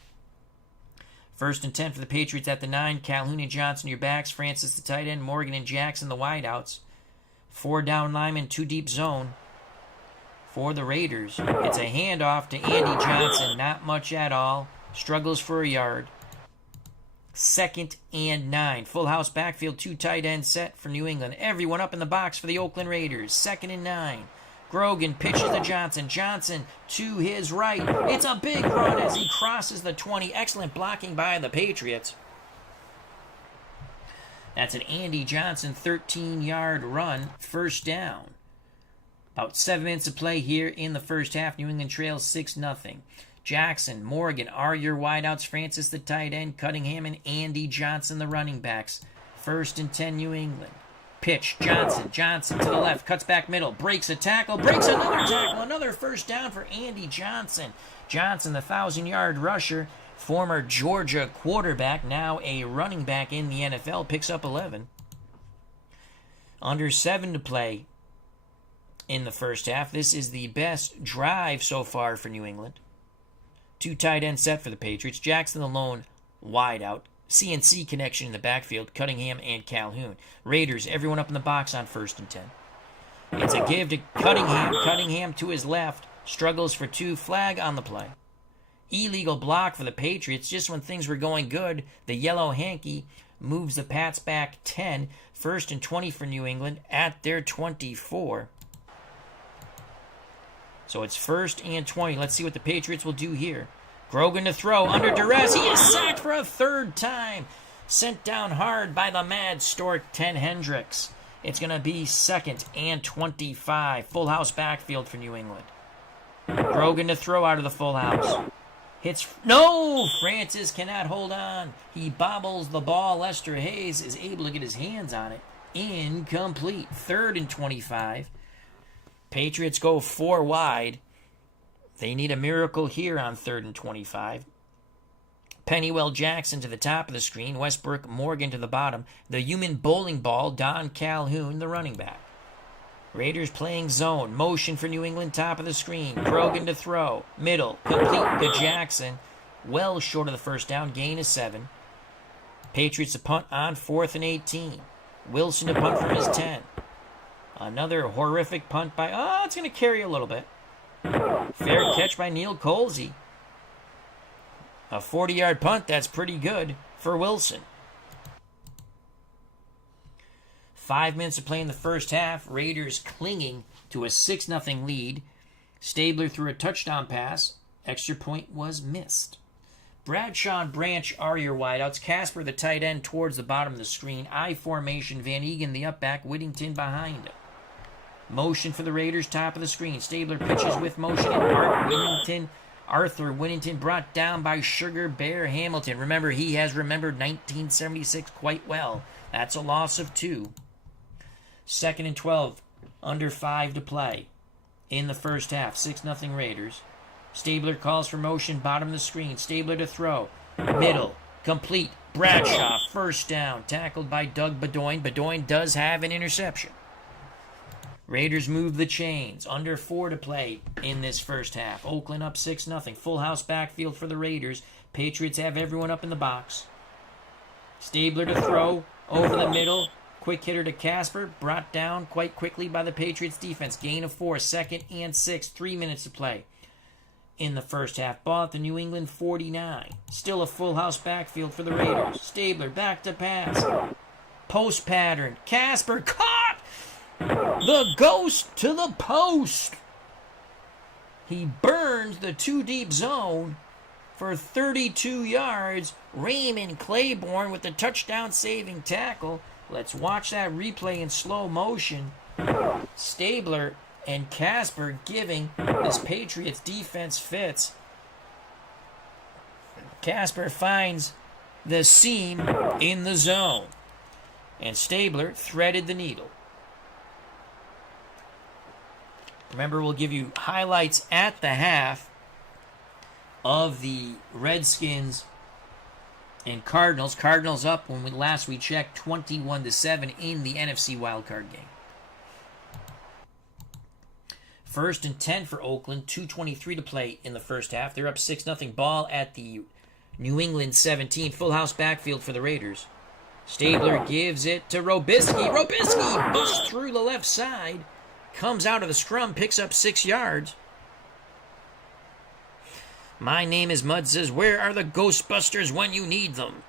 1st and 10 for the Patriots at the 9. Calhoun and Johnson your backs. Francis the tight end. Morgan and Jackson the wideouts. 4 down linemen, 2 deep zone. For the Raiders, it's a handoff to Andy Johnson. Not much at all. Struggles for a yard. 2nd and 9. Full house backfield, 2 tight end set for New England. Everyone up in the box for the Oakland Raiders. 2nd and 9. Grogan pitches to Johnson. Johnson to his right. It's a big run as he crosses the 20. Excellent blocking by the Patriots. That's an Andy Johnson 13-yard run. First down. About 7 minutes of play here in the first half. New England trails 6-0. Jackson, Morgan are your wideouts. Francis the tight end. Cunningham and Andy Johnson the running backs. 1st and 10 New England. Pitch, Johnson to the left, cuts back middle, breaks a tackle, breaks another tackle, another first down for Andy Johnson. Johnson, the 1,000-yard rusher, former Georgia quarterback, now a running back in the NFL, picks up 11. Under 7 to play in the first half. This is the best drive so far for New England. 2 tight end set for the Patriots. Jackson the lone wide out. CNC connection in the backfield, Cunningham and Calhoun. Raiders, everyone up in the box on 1st and 10. It's a give to Cunningham. Cunningham to his left. Struggles for 2. Flag on the play. Illegal block for the Patriots. Just when things were going good, the yellow hanky moves the Pats back 10. 1st and 20 for New England at their 24. So it's 1st and 20. Let's see what the Patriots will do here. Grogan to throw under duress. He is sacked for a 3rd time. Sent down hard by the mad stork, Ten Hendricks. It's going to be 2nd and 25. Full house backfield for New England. Grogan to throw out of the full house. Hits. No! Francis cannot hold on. He bobbles the ball. Lester Hayes is able to get his hands on it. Incomplete. 3rd and 25. Patriots go 4 wide. They need a miracle here on 3rd and 25. Pennywell Jackson to the top of the screen. Westbrook Morgan to the bottom. The human bowling ball, Don Calhoun, the running back. Raiders playing zone. Motion for New England, top of the screen. Grogan to throw. Middle. Complete to Jackson. Well short of the first down. Gain is 7. Patriots to punt on 4th and 18. Wilson to punt from his 10. Another horrific punt by... it's going to carry a little bit. Fair catch by Neil Colsey. A 40-yard punt, that's pretty good for Wilson. 5 minutes to play in the first half. Raiders clinging to a 6-0 lead. Stabler threw a touchdown pass. Extra point was missed. Bradshaw and Branch are your wideouts. Casper, the tight end, towards the bottom of the screen. I formation. Van Egan, the up back. Whittington behind him. Motion for the Raiders, top of the screen. Stabler pitches with motion, and Mark Whittington Arthur Winnington brought down by Sugar Bear Hamilton. Remember, he has remembered 1976 quite well. That's a loss of 2. 2nd and 12, under 5 to play in the first half. 6-0 Raiders. Stabler calls for motion, bottom of the screen. Stabler to throw. Middle, complete. Bradshaw, first down. Tackled by Doug Bedoin. Bedoin does have an interception. Raiders move the chains. Under 4 to play in this first half. Oakland up 6-0. Full house backfield for the Raiders. Patriots have everyone up in the box. Stabler to throw. Over the middle. Quick hitter to Casper. Brought down quite quickly by the Patriots defense. Gain of 4. 2nd and 6. 3 minutes to play in the first half. Ball at the New England 49. Still a full house backfield for the Raiders. Stabler back to pass. Post pattern. Casper caught! The ghost to the post. He burns the 2-deep zone for 32 yards. Raymond Claiborne with the touchdown saving tackle. Let's watch that replay in slow motion. Stabler and Casper giving this Patriots defense fits. Casper finds the seam in the zone. And Stabler threaded the needle. Remember, we'll give you highlights at the half of the Redskins and Cardinals. Cardinals up when last we checked 21-7 in the NFC wildcard game. 1st and 10 for Oakland, 2:23 to play in the first half. They're up 6-0. Ball at the New England 17. Full house backfield for the Raiders. Stabler gives it to Robisky. Robisky busts through the left side. Comes out of the scrum, picks up 6 yards. My name is Mud says, where are the Ghostbusters when you need them?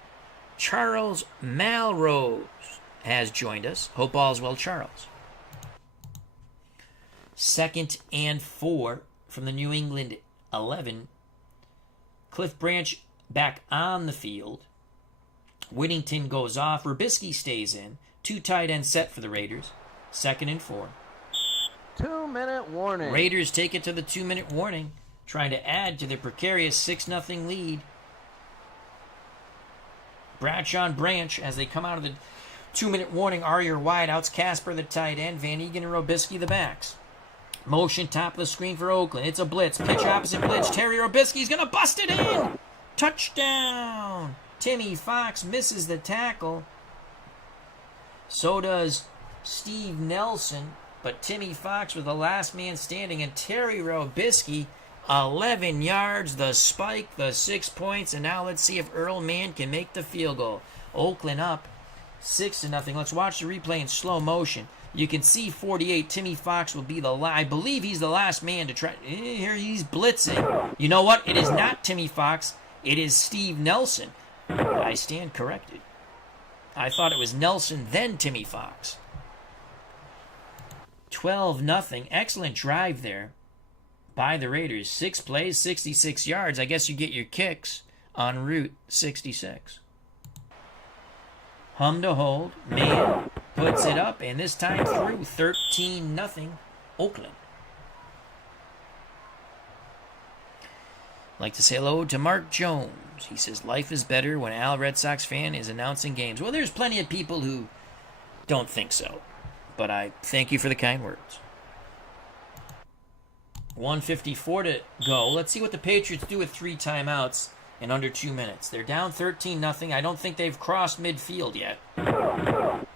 Charles Malrose has joined us. Hope all's well, Charles. 2nd and 4 from the New England 11. Cliff Branch back on the field. Whittington goes off. Robisky stays in. 2 tight end set for the Raiders. 2nd and 4. 2-minute warning. Raiders take it to the 2-minute warning, trying to add to their precarious 6-0 lead. Bradshaw and Branch, as they come out of the 2-minute warning, are your wideouts. Casper, the tight end. Van Egan and Robisky, the backs. Motion top of the screen for Oakland. It's a blitz. Pitch opposite blitz. Terry Robisky's going to bust it in. Touchdown. Timmy Fox misses the tackle. So does Steve Nelson. But Timmy Fox was the last man standing, and Terry Robisky, 11 yards, the spike, the 6 points, and now let's see if Earl Mann can make the field goal. Oakland up 6-0. Let's watch the replay in slow motion. You can see 48. Timmy Fox will be I believe he's the last man to try. Here he's blitzing. You know what? It is not Timmy Fox. It is Steve Nelson. I stand corrected. I thought it was Nelson, then Timmy Fox. 12-0. Excellent drive there by the Raiders. 6 plays, 66 yards. I guess you get your kicks on Route 66. Hum to hold. Man puts it up, and this time through. 13-0 Oakland. I'd like to say hello to Mark Jones. He says, life is better when Al Red Sox fan is announcing games. Well, there's plenty of people who don't think so. But I thank you for the kind words. 1:54 to go. Let's see what the Patriots do with 3 timeouts in under 2 minutes. They're down 13-0. I don't think they've crossed midfield yet.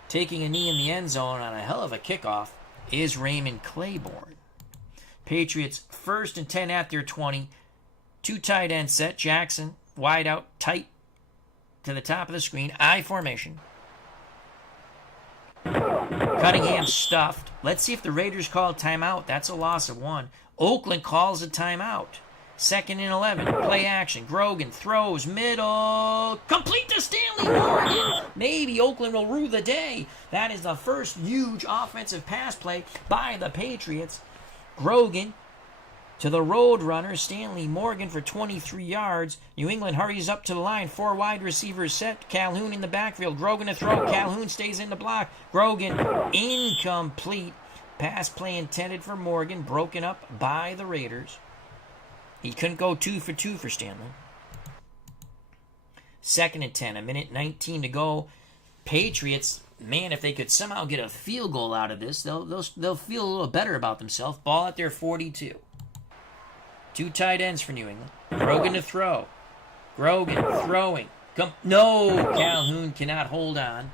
Taking a knee in the end zone on a hell of a kickoff is Raymond Claiborne. Patriots 1st and 10 at their 20. 2 tight end set. Jackson wide out tight to the top of the screen. I formation. Cunningham stuffed. Let's see if the Raiders call a timeout. That's a loss of 1. Oakland calls a timeout. 2nd and 11. Play action. Grogan throws middle. Complete to Stanley Morgan. Maybe Oakland will rue the day. That is the first huge offensive pass play by the Patriots. Grogan to the road runner, Stanley Morgan, for 23 yards. New England hurries up to the line. 4 wide receivers set. Calhoun in the backfield. Grogan to throw. Calhoun stays in the block. Grogan incomplete. Pass play intended for Morgan. Broken up by the Raiders. He couldn't go 2 for 2 for Stanley. 2nd and 10, a minute 19 to go. Patriots, man, if they could somehow get a field goal out of this, they'll feel a little better about themselves. Ball at their 42. 2 tight ends for New England. Grogan to throw. Grogan throwing. No, Calhoun cannot hold on.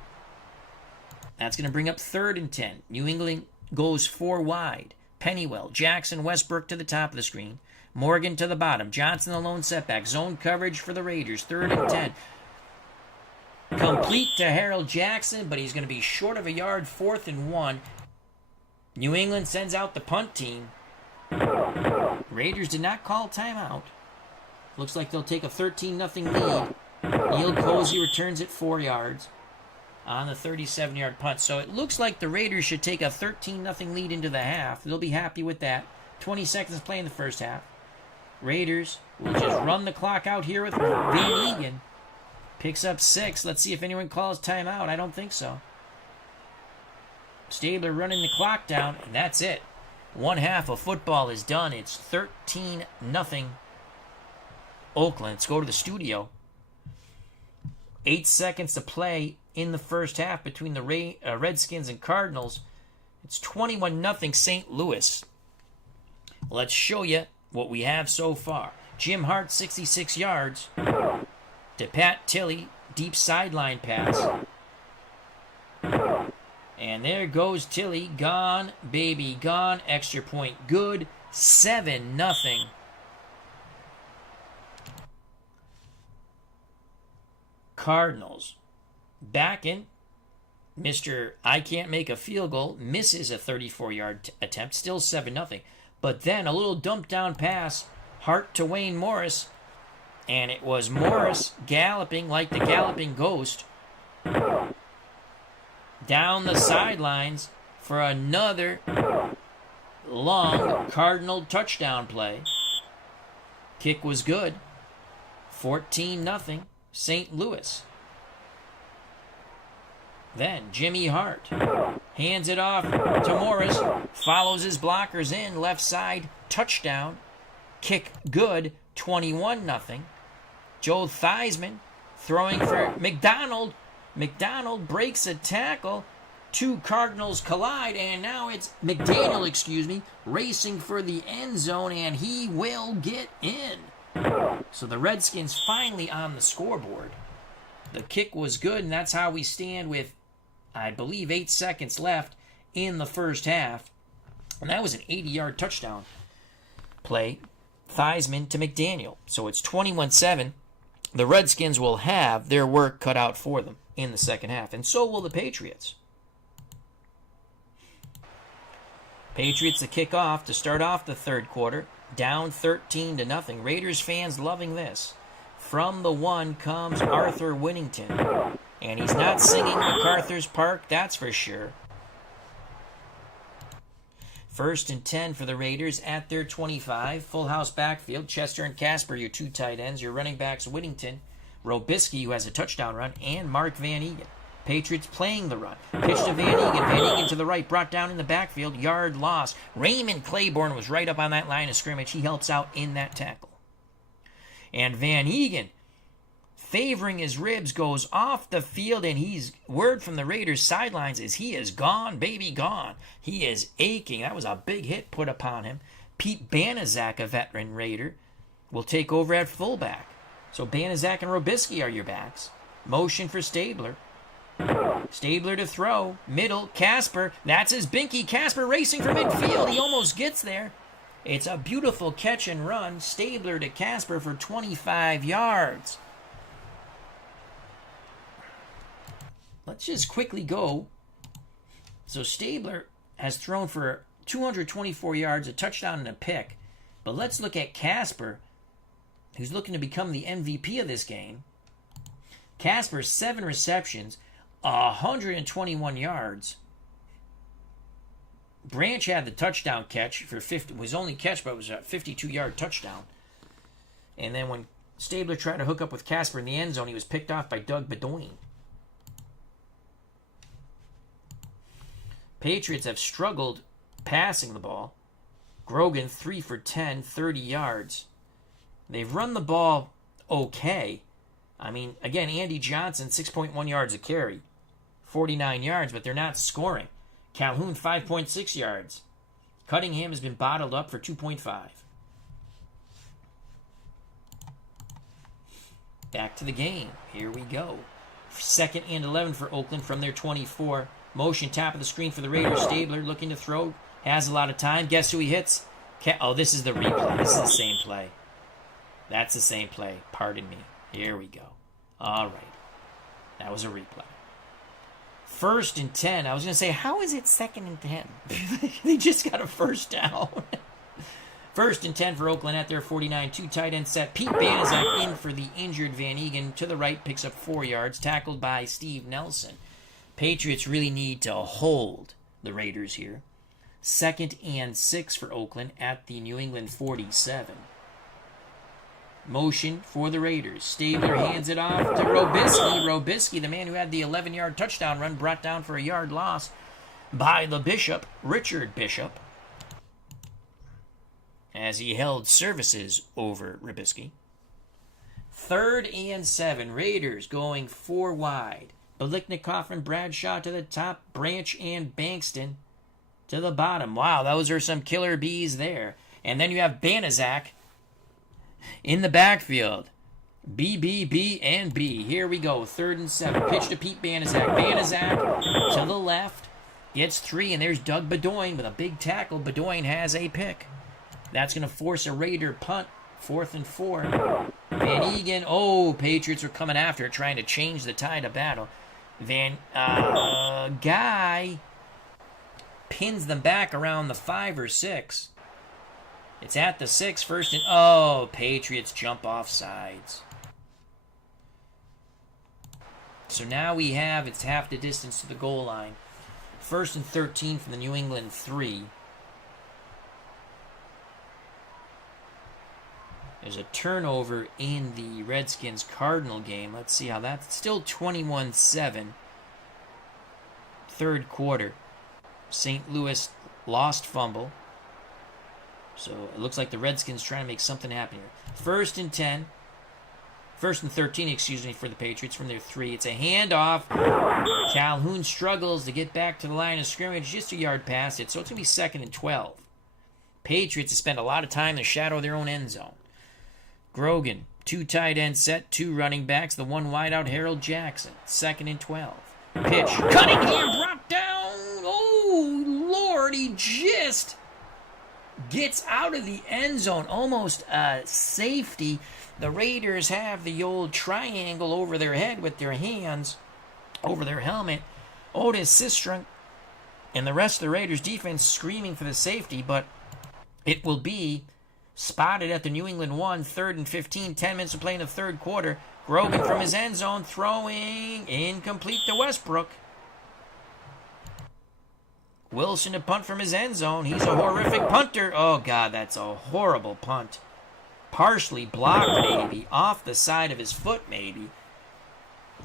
That's going to bring up 3rd and 10. New England goes 4 wide. Pennywell, Jackson, Westbrook to the top of the screen. Morgan to the bottom. Johnson the lone setback. Zone coverage for the Raiders. 3rd and 10. Complete to Harold Jackson, but he's going to be short of a yard. 4th and 1. New England sends out the punt team. Raiders did not call timeout. Looks like they'll take a 13-0 lead. Neil Cozy returns it 4 yards on the 37-yard punt. So it looks like the Raiders should take a 13-0 lead into the half. They'll be happy with that. 20 seconds to play in the first half. Raiders will just run the clock out here with Van Egan. Picks up 6. Let's see if anyone calls timeout. I don't think so. Stabler running the clock down, and that's it. 1 half of football is done. It's 13-0 Oakland. Let's go to the studio. 8 seconds to play in the first half between the Redskins and Cardinals. It's 21-0 St. Louis. Let's show you what we have so far. Jim Hart, 66 yards. To Pat Tilley, deep sideline pass. And there goes Tilley. Gone, baby, gone. Extra point good. 7-0. Cardinals. Backing. Mr. I can't make a field goal. Misses a 34-yard attempt. Still 7-0. But then a little dump down pass. Hart to Wayne Morris. And it was Morris galloping like the galloping ghost down the sidelines for another long Cardinal touchdown play. Kick was good. 14-0 St. Louis. Then Jimmy Hart hands it off to Morris. Follows his blockers in. Left side. Touchdown. Kick good. 21-0. Joe Theismann throwing for McDonald. McDonald breaks a tackle. 2 Cardinals collide, and now it's McDaniel, racing for the end zone, and he will get in. So the Redskins finally on the scoreboard. The kick was good, and that's how we stand with, I believe, 8 seconds left in the first half. And that was an 80-yard touchdown play. Theismann to McDaniel. So it's 21-7. The Redskins will have their work cut out for them in the second half, and so will the Patriots. Patriots to kick off to start off the third quarter, down 13-0. Raiders fans loving this. From the 1 comes Arthur Winnington, and he's not singing MacArthur's Park, that's for sure. 1st and 10 for the Raiders at their 25. Full house backfield. Chester and Casper, your 2 tight ends. Your running backs, Whittington, Robisky, who has a touchdown run, and Mark Van Egan. Patriots playing the run. Pitch to Van Egan. Van Egan to the right. Brought down in the backfield. Yard loss. Raymond Claiborne was right up on that line of scrimmage. He helps out in that tackle. And Van Egan, favoring his ribs, goes off the field, and word from the Raiders sidelines is he is gone, baby, gone. He is aching. That was a big hit put upon him. Pete Banaszak, a veteran Raider, will take over at fullback. So Banaszak and Robisky are your backs. Motion for Stabler. Stabler to throw. Middle, Casper. That's his binky. Casper racing for midfield. He almost gets there. It's a beautiful catch and run. Stabler to Casper for 25 yards. Let's just quickly go. So Stabler has thrown for 224 yards, a touchdown and a pick. But let's look at Casper, who's looking to become the MVP of this game. Casper, 7 receptions, 121 yards. Branch had the touchdown catch for 50. Was only catch, but it was a 52-yard touchdown. And then when Stabler tried to hook up with Casper in the end zone, he was picked off by Doug Bedoin. Patriots have struggled passing the ball. Grogan, 3 for 10, 30 yards. They've run the ball okay. I mean, again, Andy Johnson, 6.1 yards a carry, 49 yards, but they're not scoring. Calhoun, 5.6 yards. Cunningham has been bottled up for 2.5. Back to the game. Here we go. 2nd and 11 for Oakland from their 24. Motion top of the screen for the Raiders. Stabler looking to throw. Has a lot of time. Guess who he hits? Oh, this is the replay. This is the same play. That's the same play. Pardon me. Here we go. All right. That was a replay. 1st and 10. I was going to say, how is it 2nd and 10? They just got a first down. 1st and 10 for Oakland at their 49. 2 tight end set. Pete Banaszak in for the injured Van Egan. To the right, picks up 4 yards. Tackled by Steve Nelson. Patriots really need to hold the Raiders here. 2nd and 6 for Oakland at the New England 47. Motion for the Raiders. Stabler hands it off to Robisky. Robisky, the man who had the 11-yard touchdown run, brought down for a yard loss by the Bishop, Richard Bishop, as he held services over Robisky. 3rd and 7. Raiders going 4 wide. Biliknikoff and Bradshaw to the top. Branch and Bankston to the bottom. Wow, those are some killer bees there. And then you have Banaszak in the backfield. B, B, B, and B. Here we go. 3rd and 7. Pitch to Pete Banaszak. Banaszak to the left. Gets 3, and there's Doug Bedoin with a big tackle. Bedoin has a pick. That's going to force a Raider punt. 4th and 4. Van Egan. Oh, Patriots are coming after it, trying to change the tide of battle. Guy pins them back around the 5 or 6. It's at the 6, 1st and... Oh, Patriots jump off sides. So now we have, it's half the distance to the goal line. 1st and 13 from the New England 3. There's a turnover in the Redskins-Cardinal game. Let's see how that's... Still 21-7. 3rd quarter. St. Louis lost fumble. So it looks like the Redskins trying to make something happen here. 1st and 10. 1st and 13, for the Patriots from their 3. It's a handoff. Calhoun struggles to get back to the line of scrimmage. Just a yard past it. So it's going to be 2nd and 12. Patriots have spent a lot of time in the shadow of their own end zone. Grogan, 2 tight end set, 2 running backs. The 1 wideout, Harold Jackson. 2nd and 12. Pitch. Cunningham brought down. Oh, Lord, he just gets out of the end zone. Almost a safety. The Raiders have the old triangle over their head with their hands over their helmet. Otis Sistrunk and the rest of the Raiders defense screaming for the safety, but it will be spotted at the New England 1, 3rd and 15, 10 minutes to play in the 3rd quarter. Grogan from his end zone, throwing incomplete to Westbrook. Wilson to punt from his end zone. He's a horrific punter. Oh, God, that's a horrible punt. Partially blocked, maybe. Off the side of his foot, maybe.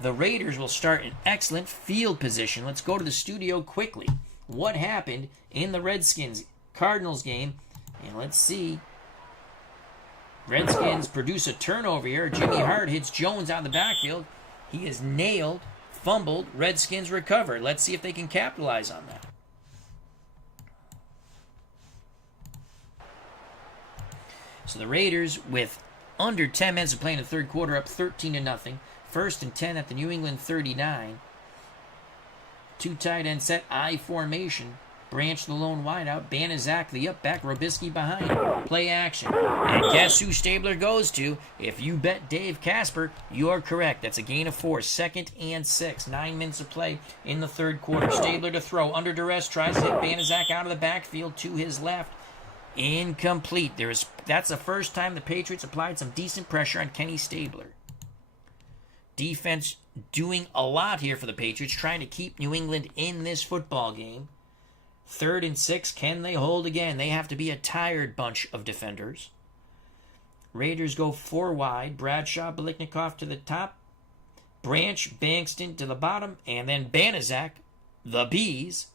The Raiders will start in excellent field position. Let's go to the studio quickly. What happened in the Redskins-Cardinals game? And let's see. Redskins produce a turnover here. Jimmy Hart hits Jones out of the backfield. He is nailed, fumbled. Redskins recover. Let's see if they can capitalize on that. So the Raiders, with under 10 minutes of play in the 3rd quarter, up 13-0. 1st and 10 at the New England 39. 2 tight end set, I formation. Branch the lone wideout. Banaszak the up back. Robisky behind. Play action. And guess who Stabler goes to? If you bet Dave Casper, you are correct. That's a gain of 4. 2nd and 6. 9 minutes of play in the 3rd quarter. Stabler to throw. Under duress. Tries to hit Banaszak out of the backfield to his left. Incomplete. That's the first time the Patriots applied some decent pressure on Kenny Stabler. Defense doing a lot here for the Patriots, trying to keep New England in this football game. 3rd and 6. Can they hold again? They have to be a tired bunch of defenders. Raiders go 4 wide. Bradshaw, Biliknikoff to the top. Branch, Bankston to the bottom. And then Banaszak, the Bees,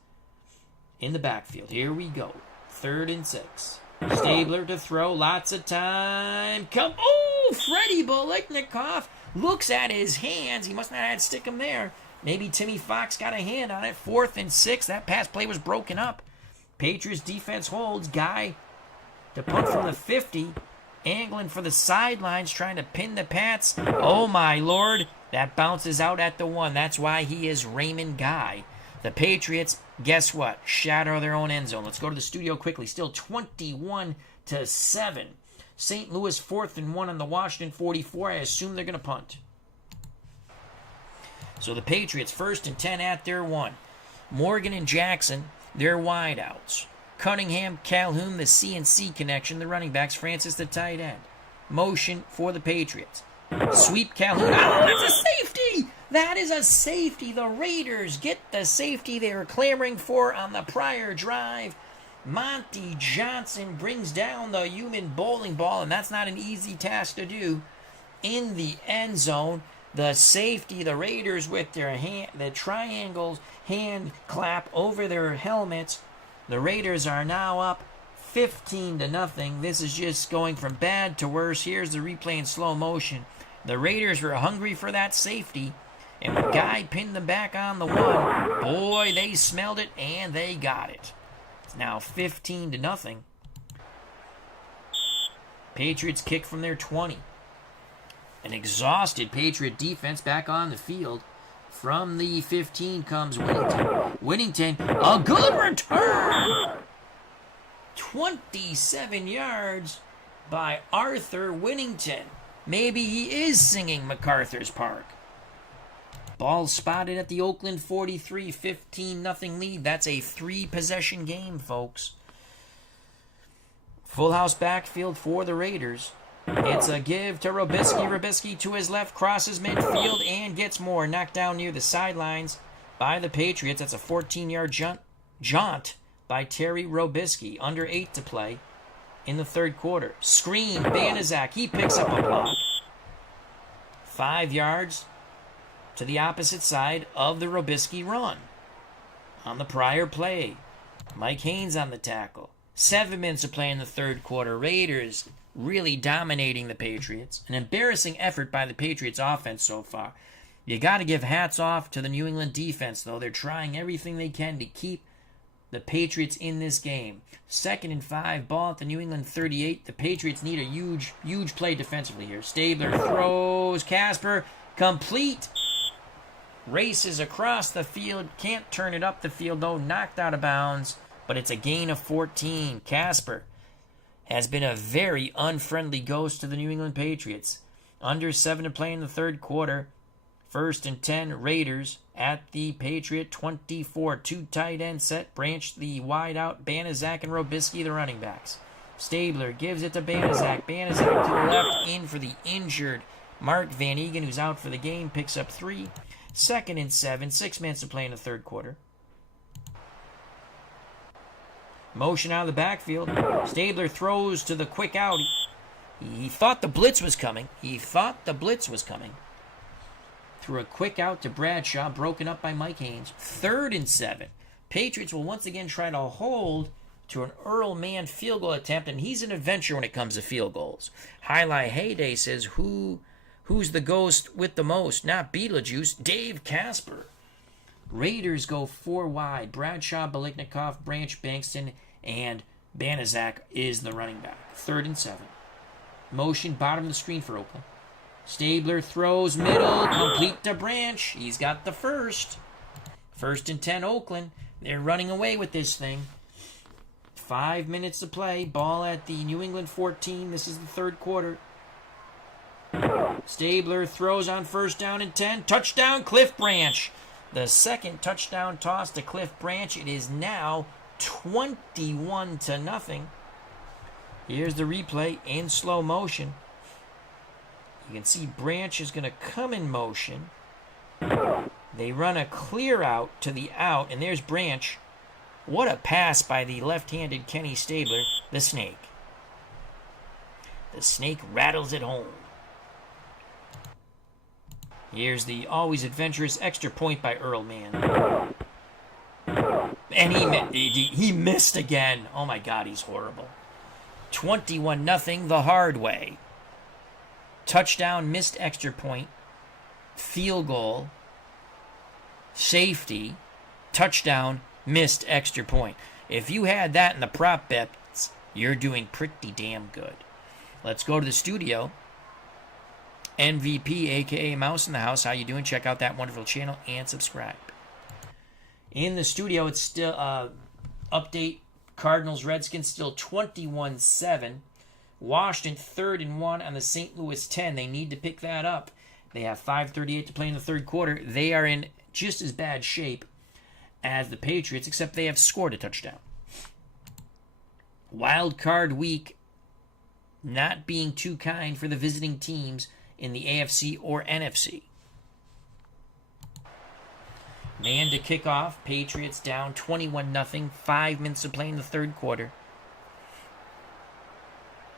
in the backfield. Here we go. 3rd and 6. Stabler to throw, lots of time. Oh, Freddie Bolitnikoff looks at his hands. He must not have had to stick him there. Maybe Timmy Fox got a hand on it. 4th and 6. That pass play was broken up. Patriots defense holds. Guy to punt from the 50. Angling for the sidelines, trying to pin the Pats. Oh, my Lord. That bounces out at the 1. That's why he is Raymond Guy. The Patriots, guess what? Shatter their own end zone. Let's go to the studio quickly. Still 21-7. St. Louis 4th and 1 on the Washington 44. I assume they're going to punt. So the Patriots 1st and 10 at their 1. Morgan and Jackson, their wideouts. Cunningham, Calhoun, the CNC connection, the running backs. Francis, the tight end. Motion for the Patriots. Sweep Calhoun. Oh, that's a safety! That is a safety. The Raiders get the safety they were clamoring for on the prior drive. Monty Johnson brings down the human bowling ball, and that's not an easy task to do. In the end zone, the safety, the Raiders with their the triangles, hand clap over their helmets. The Raiders are now up 15-0. This is just going from bad to worse. Here's the replay in slow motion. The Raiders were hungry for that safety, and when Guy pinned them back on the 1, boy, they smelled it, and they got it. It's now 15-0. Patriots kick from their 20. An exhausted Patriot defense back on the field. From the 15 comes Whittington. Whittington, a good return! 27 yards by Arthur Whittington. Maybe he is singing MacArthur's Park. Ball spotted at the Oakland 43, 15-0 lead. That's a 3-possession game, folks. Full house backfield for the Raiders. It's a give to Robisky. Robisky to his left, crosses midfield, and gets more. Knocked down near the sidelines by the Patriots. That's a 14-yard jaunt by Terry Robisky. Under 8 to play in the third quarter. Screen, Banaszak. He picks up a block. 5 yards to the opposite side of the Robisky run. On the prior play, Mike Haynes on the tackle. 7 minutes to play in the third quarter. Raiders really dominating the Patriots. An embarrassing effort by the Patriots offense so far. You got to give hats off to the New England defense, though. They're trying everything they can to keep the Patriots in this game. 2nd and 5, ball at the New England 38. The Patriots need a huge play defensively here. Stabler throws. Casper, complete. Races across the field. Can't turn it up the field, though. Knocked out of bounds, but it's a gain of 14. Casper has been a very unfriendly ghost to the New England Patriots. Under 7 to play in the third quarter. 1st and 10, Raiders at the Patriot 24. 2 tight end set. Branch the wide out. Banaszak and Robisky, the running backs. Stabler gives it to Banaszak. Banaszak to the left, in for the injured Mark Van Egan, who's out for the game, picks up 3. 2nd and 7. 6 minutes to play in the third quarter. Motion out of the backfield. Stabler throws to the quick out. He thought the blitz was coming. Threw a quick out to Bradshaw, broken up by Mike Haynes. 3rd and 7. Patriots will once again try to hold to an Earl Mann field goal attempt, and he's an adventure when it comes to field goals. Highlight Heyday says, who's the ghost with the most? Not Beetlejuice, Dave Casper. Raiders go 4 wide. Bradshaw, Bolitnikoff, Branch, Bankston, and Banaszak is the running back. 3rd and 7. Motion, bottom of the screen for Oakland. Stabler throws middle, complete to Branch. He's got the first. 1st and 10, Oakland. They're running away with this thing. 5 minutes to play. Ball at the New England 14. This is the third quarter. Stabler throws on 1st down and 10. Touchdown, Cliff Branch. The second touchdown toss to Cliff Branch. It is now 21-0. Here's the replay in slow motion. You can see Branch is going to come in motion. They run a clear out to the out, and there's Branch. What a pass by the left-handed Kenny Stabler, the snake. The snake rattles it home. Here's the always adventurous extra point by Earl Mann. And he missed again. Oh my God, he's horrible. 21-0 the hard way. Touchdown, missed extra point, field goal, safety, touchdown, missed extra point. If you had that in the prop bets, you're doing pretty damn good. Let's go to the studio. MVP, a.k.a. Mouse in the House. How you doing? Check out that wonderful channel and subscribe. In the studio, it's still update Cardinals, Redskins still 21-7. Washington 3rd and 1 on the St. Louis 10. They need to pick that up. They have 5:38 to play in the third quarter. They are in just as bad shape as the Patriots, except they have scored a touchdown. Wild card week not being too kind for the visiting teams in the AFC or NFC. Man to kick off. Patriots down 21-0. 5 minutes to play in the third quarter.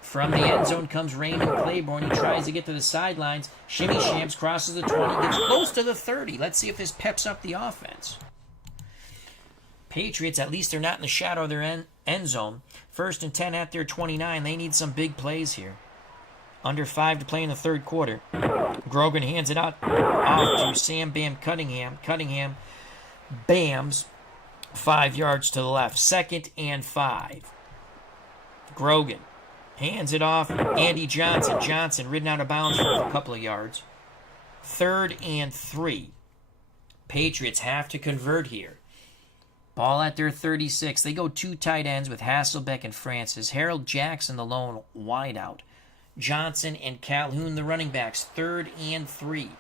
From the end zone comes Raymond Claiborne. He tries to get to the sidelines. Shimmy Shams crosses the 20. Gets close to the 30. Let's see if this peps up the offense. Patriots, at least they're not in the shadow of their end zone. 1st and 10 at their 29. They need some big plays here. Under 5 to play in the third quarter. Grogan hands it out off to Sam Bam Cunningham. Cunningham bams 5 yards to the left. 2nd and 5. Grogan hands it off. Andy Johnson. Johnson ridden out of bounds for a couple of yards. 3rd and 3. Patriots have to convert here. Ball at their 36. They go 2 tight ends with Hasselbeck and Francis. Harold Jackson, the lone wideout. Johnson and Calhoun, the running backs. 3rd and 3.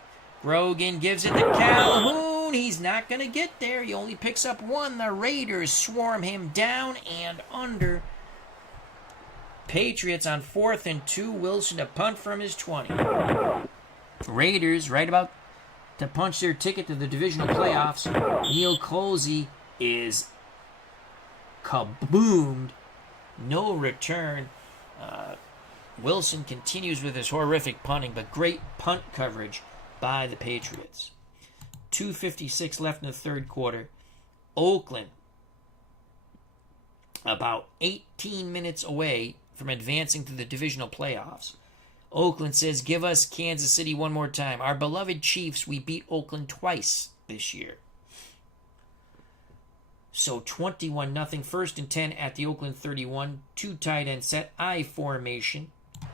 Grogan gives it to Calhoun. He's not going to get there. He only picks up 1. The Raiders swarm him down and under. Patriots on 4th and 2. Wilson to punt from his 20. Raiders right about to punch their ticket to the divisional playoffs. Neil Colsey is kaboomed. No return. Wilson continues with his horrific punting, but great punt coverage by the Patriots. 2:56 left in the third quarter. Oakland about 18 minutes away from advancing to the divisional playoffs. Oakland says, give us Kansas City one more time. Our beloved Chiefs, we beat Oakland twice this year. So 21-0. 1st and 10 at the Oakland 31. 2 tight end set. I formation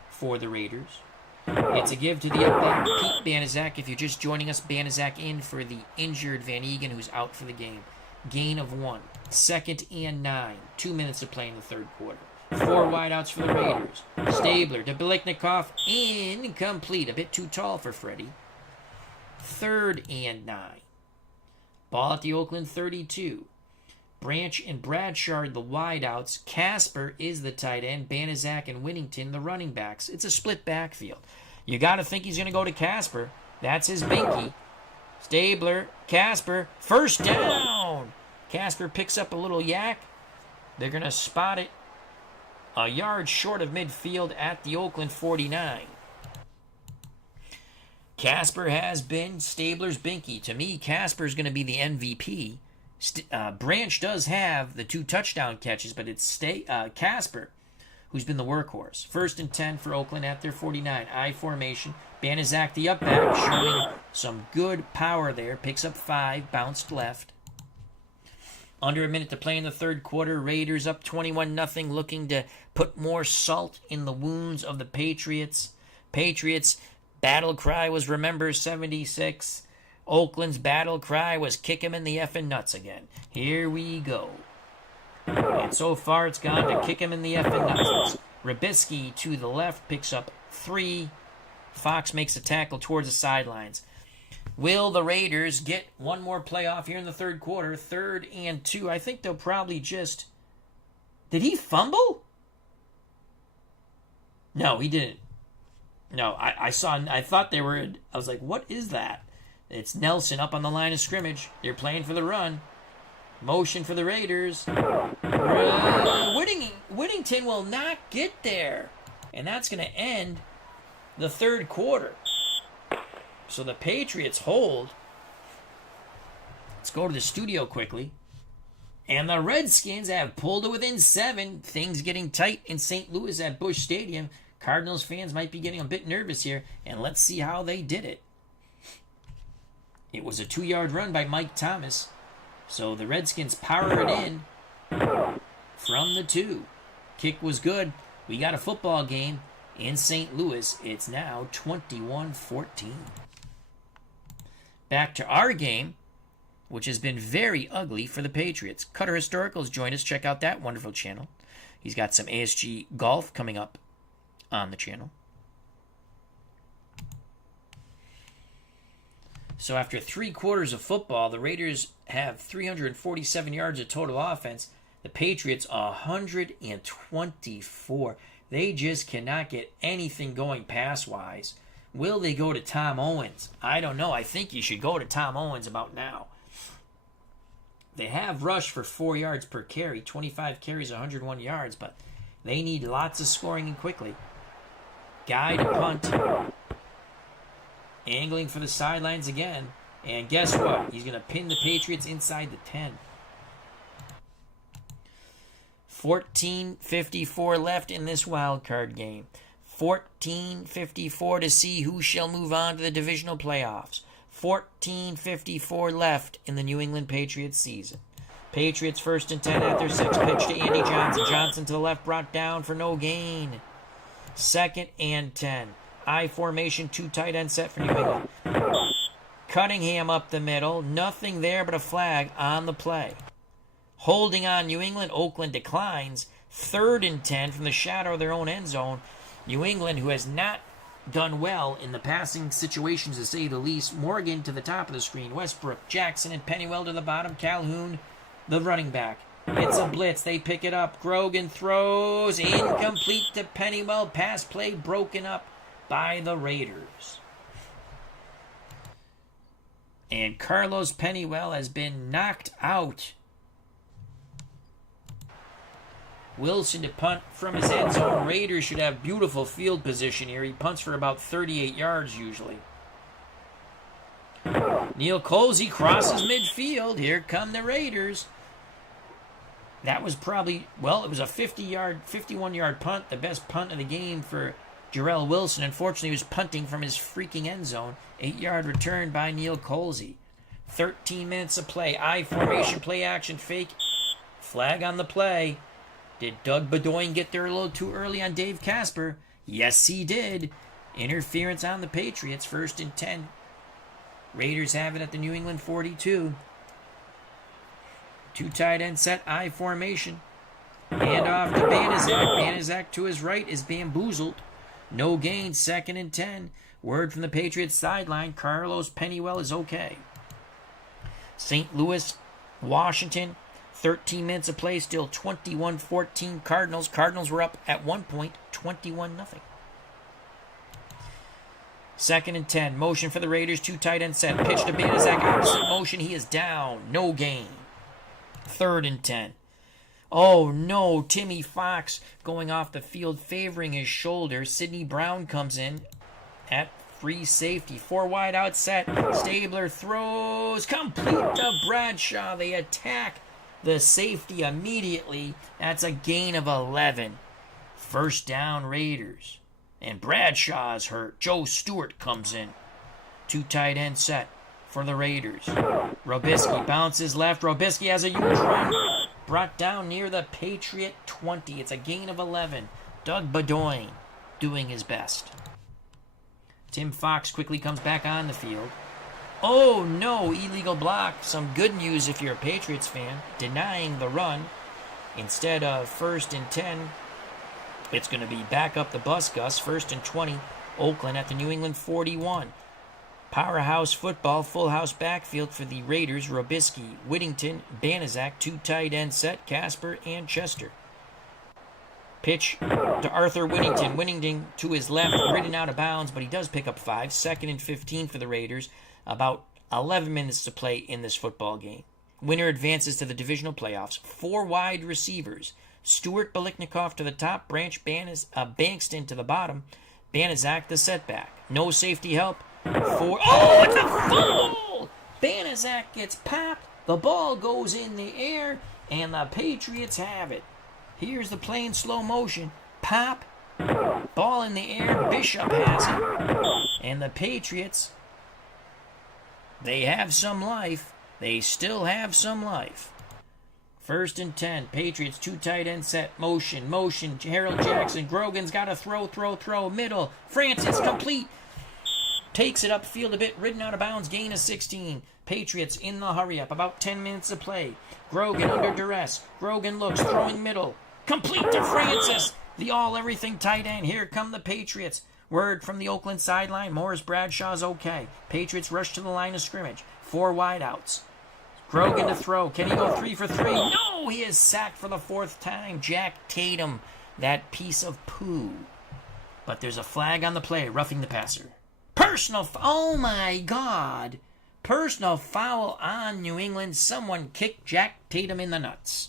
for the Raiders. It's a give to the up back, Pete Banaszak. If you're just joining us, Banaszak in for the injured Van Egan, who's out for the game. Gain of 1. 2nd and 9. 2 minutes to play in the third quarter. 4 wideouts for the Raiders. Stabler to Biliknikov. Incomplete. A bit too tall for Freddie. 3rd and 9. Ball at the Oakland 32. Branch and Bradshaw the wideouts. Casper is the tight end. Banaszak and Winnington the running backs. It's a split backfield. You got to think he's going to go to Casper. That's his binky. Stabler, Casper, first down. Casper picks up a little yak. They're going to spot it a yard short of midfield at the Oakland 49. Casper has been Stabler's binky. To me, Casper's going to be the MVP. Branch does have the 2 touchdown catches, but it's Casper who's been the workhorse. 1st and 10 for Oakland at their 49. I formation. Banaszak the up back, showing some good power there. Picks up 5, bounced left. Under a minute to play in the third quarter. Raiders up 21-0, looking to put more salt in the wounds of the Patriots. Patriots' battle cry was remember 76. Oakland's battle cry was kick him in the effing nuts again. Here we go. And so far it's gone to kick him in the effing nuts. Rabisky to the left picks up 3. Fox makes a tackle towards the sidelines. Will the Raiders get one more playoff here in the third quarter? 3rd and 2. I think they'll probably just... Did he fumble? No, he didn't. No, I thought they were... I was like, what is that? It's Nelson up on the line of scrimmage. They're playing for the run. Motion for the Raiders. Whittington will not get there. And that's going to end the third quarter. So the Patriots hold. Let's go to the studio quickly. And the Redskins have pulled it within 7. Things getting tight in St. Louis at Busch Stadium. Cardinals fans might be getting a bit nervous here, and let's see how they did it. It was a 2-yard run by Mike Thomas, so the Redskins power it in from the 2. Kick was good. We got a football game in St. Louis. It's now 21-14. Back to our game, which has been very ugly for the Patriots. Cutter Historicals joined us. Check out that wonderful channel. He's got some ASG golf coming up on the channel. So after 3 quarters of football, the Raiders have 347 yards of total offense. The Patriots 124. They just cannot get anything going pass-wise. Will they go to Tom Owens? I don't know. I think you should go to Tom Owens about now. They have rushed for 4 yards per carry, 25 carries, 101 yards, but they need lots of scoring and quickly. Guy to punt. Angling for the sidelines again. And guess what? He's going to pin the Patriots inside the 10. 14:54 left in this wild card game. 14:54 to see who shall move on to the divisional playoffs. 14:54 left in the New England Patriots season. Patriots 1st and 10 at their 6. Pitch to Andy Johnson. Johnson to the left, brought down for no gain. 2nd and 10. I formation, 2 tight end set for New England. Cunningham up the middle. Nothing there but a flag on the play. Holding on New England. Oakland declines. 3rd and 10 from the shadow of their own end zone. New England, who has not done well in the passing situations, to say the least. Morgan to the top of the screen. Westbrook, Jackson, and Pennywell to the bottom. Calhoun, the running back. It's a blitz. They pick it up. Grogan throws. Incomplete to Pennywell. Pass play broken up by the Raiders. And Carlos Pennywell has been knocked out. Wilson to punt from his end zone. Raiders should have beautiful field position here. He punts for about 38 yards usually. Neil Colsey crosses midfield. Here come the Raiders. That was probably, well, it was a 51-yard punt, the best punt of the game for Jarrell Wilson. Unfortunately, he was punting from his freaking end zone. 8-yard return by Neil Colsey. 13 minutes of play. I formation, play action, fake. Flag on the play. Did Doug Bedoin get there a little too early on Dave Casper? Yes, he did. Interference on the Patriots. 1st and 10. Raiders have it at the New England 42. 2 tight end set, I formation. Hand off to Banaszak. Banaszak to his right is bamboozled. No gain, 2nd and 10. Word from the Patriots sideline, Carlos Pennywell is okay. St. Louis, Washington, 13 minutes of play, still 21-14 Cardinals. Cardinals were up at one point, 21-0. 2nd and 10. Motion for the Raiders. 2 tight end set. Pitch to Banaszak. Opposite motion. He is down. No gain. 3rd and 10. Oh no, Timmy Fox going off the field, favoring his shoulder. Sidney Brown comes in at free safety. 4 wide out set. Stabler throws. Complete to Bradshaw. They attack the safety immediately. That's a gain of 11. 1st down Raiders. And Bradshaw is hurt. Joe Stewart comes in. 2 tight end set for the Raiders. Robisky bounces left. Robisky has a huge run. Brought down near the Patriot 20. It's a gain of 11. Doug Bedoin doing his best. Tim Fox quickly comes back on the field. Oh no, illegal block. Some good news if you're a Patriots fan. Denying the run. Instead of 1st and 10, it's going to be back up the bus, Gus. 1st and 20. Oakland at the New England 41. Powerhouse football, full house backfield for the Raiders. Robisky, Whittington, Banaszak, 2 tight end set, Casper and Chester. Pitch to Arthur Whittington. Whittington to his left, ridden out of bounds, but he does pick up 5. 2nd and 15 for the Raiders. About 11 minutes to play in this football game. Winner advances to the divisional playoffs. 4 wide receivers. Stewart Biliknikov to the top, Bankston to the bottom, Banaszak the setback. No safety help. Oh, it's a fumble! Banaszak gets popped. The ball goes in the air. And the Patriots have it. Here's the play in slow motion. Pop. Ball in the air. Bishop has it. And the Patriots, they have some life. They still have some life. 1st and 10. Patriots, 2 tight end set. Motion. Harold Jackson. Grogan's got a throw. Middle. Francis, complete. Takes it upfield a bit. Ridden out of bounds. Gain of 16. Patriots in the hurry up. About 10 minutes to play. Grogan under duress. Grogan looks. Throwing middle. Complete to Francis. The all-everything tight end. Here come the Patriots. Word from the Oakland sideline. Morris Bradshaw's okay. Patriots rush to the line of scrimmage. 4 wideouts. Grogan to throw. Can he go 3 for 3? No! He is sacked for the 4th time. Jack Tatum. That piece of poo. But there's a flag on the play. Roughing the passer. Oh my God. Personal foul on New England. Someone kicked Jack Tatum in the nuts.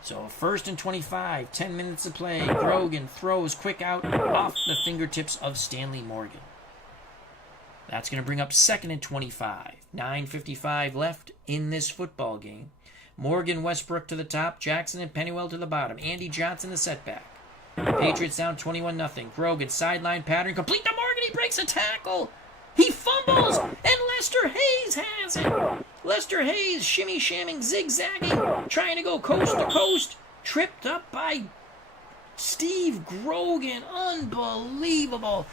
So 1st and 25. 10 minutes to play. Grogan throws quick out off the fingertips of Stanley Morgan. That's going to bring up 2nd and 25. 9:55 left in this football game. Morgan, Westbrook to the top. Jackson and Pennywell to the bottom. Andy Johnson the setback. Patriots down 21-0. Grogan sideline pattern. Complete to Morgan. He breaks a tackle. He fumbles. And Lester Hayes has it. Lester Hayes shimmy-shamming, zigzagging. Trying to go coast to coast. Tripped up by Steve Grogan. Unbelievable.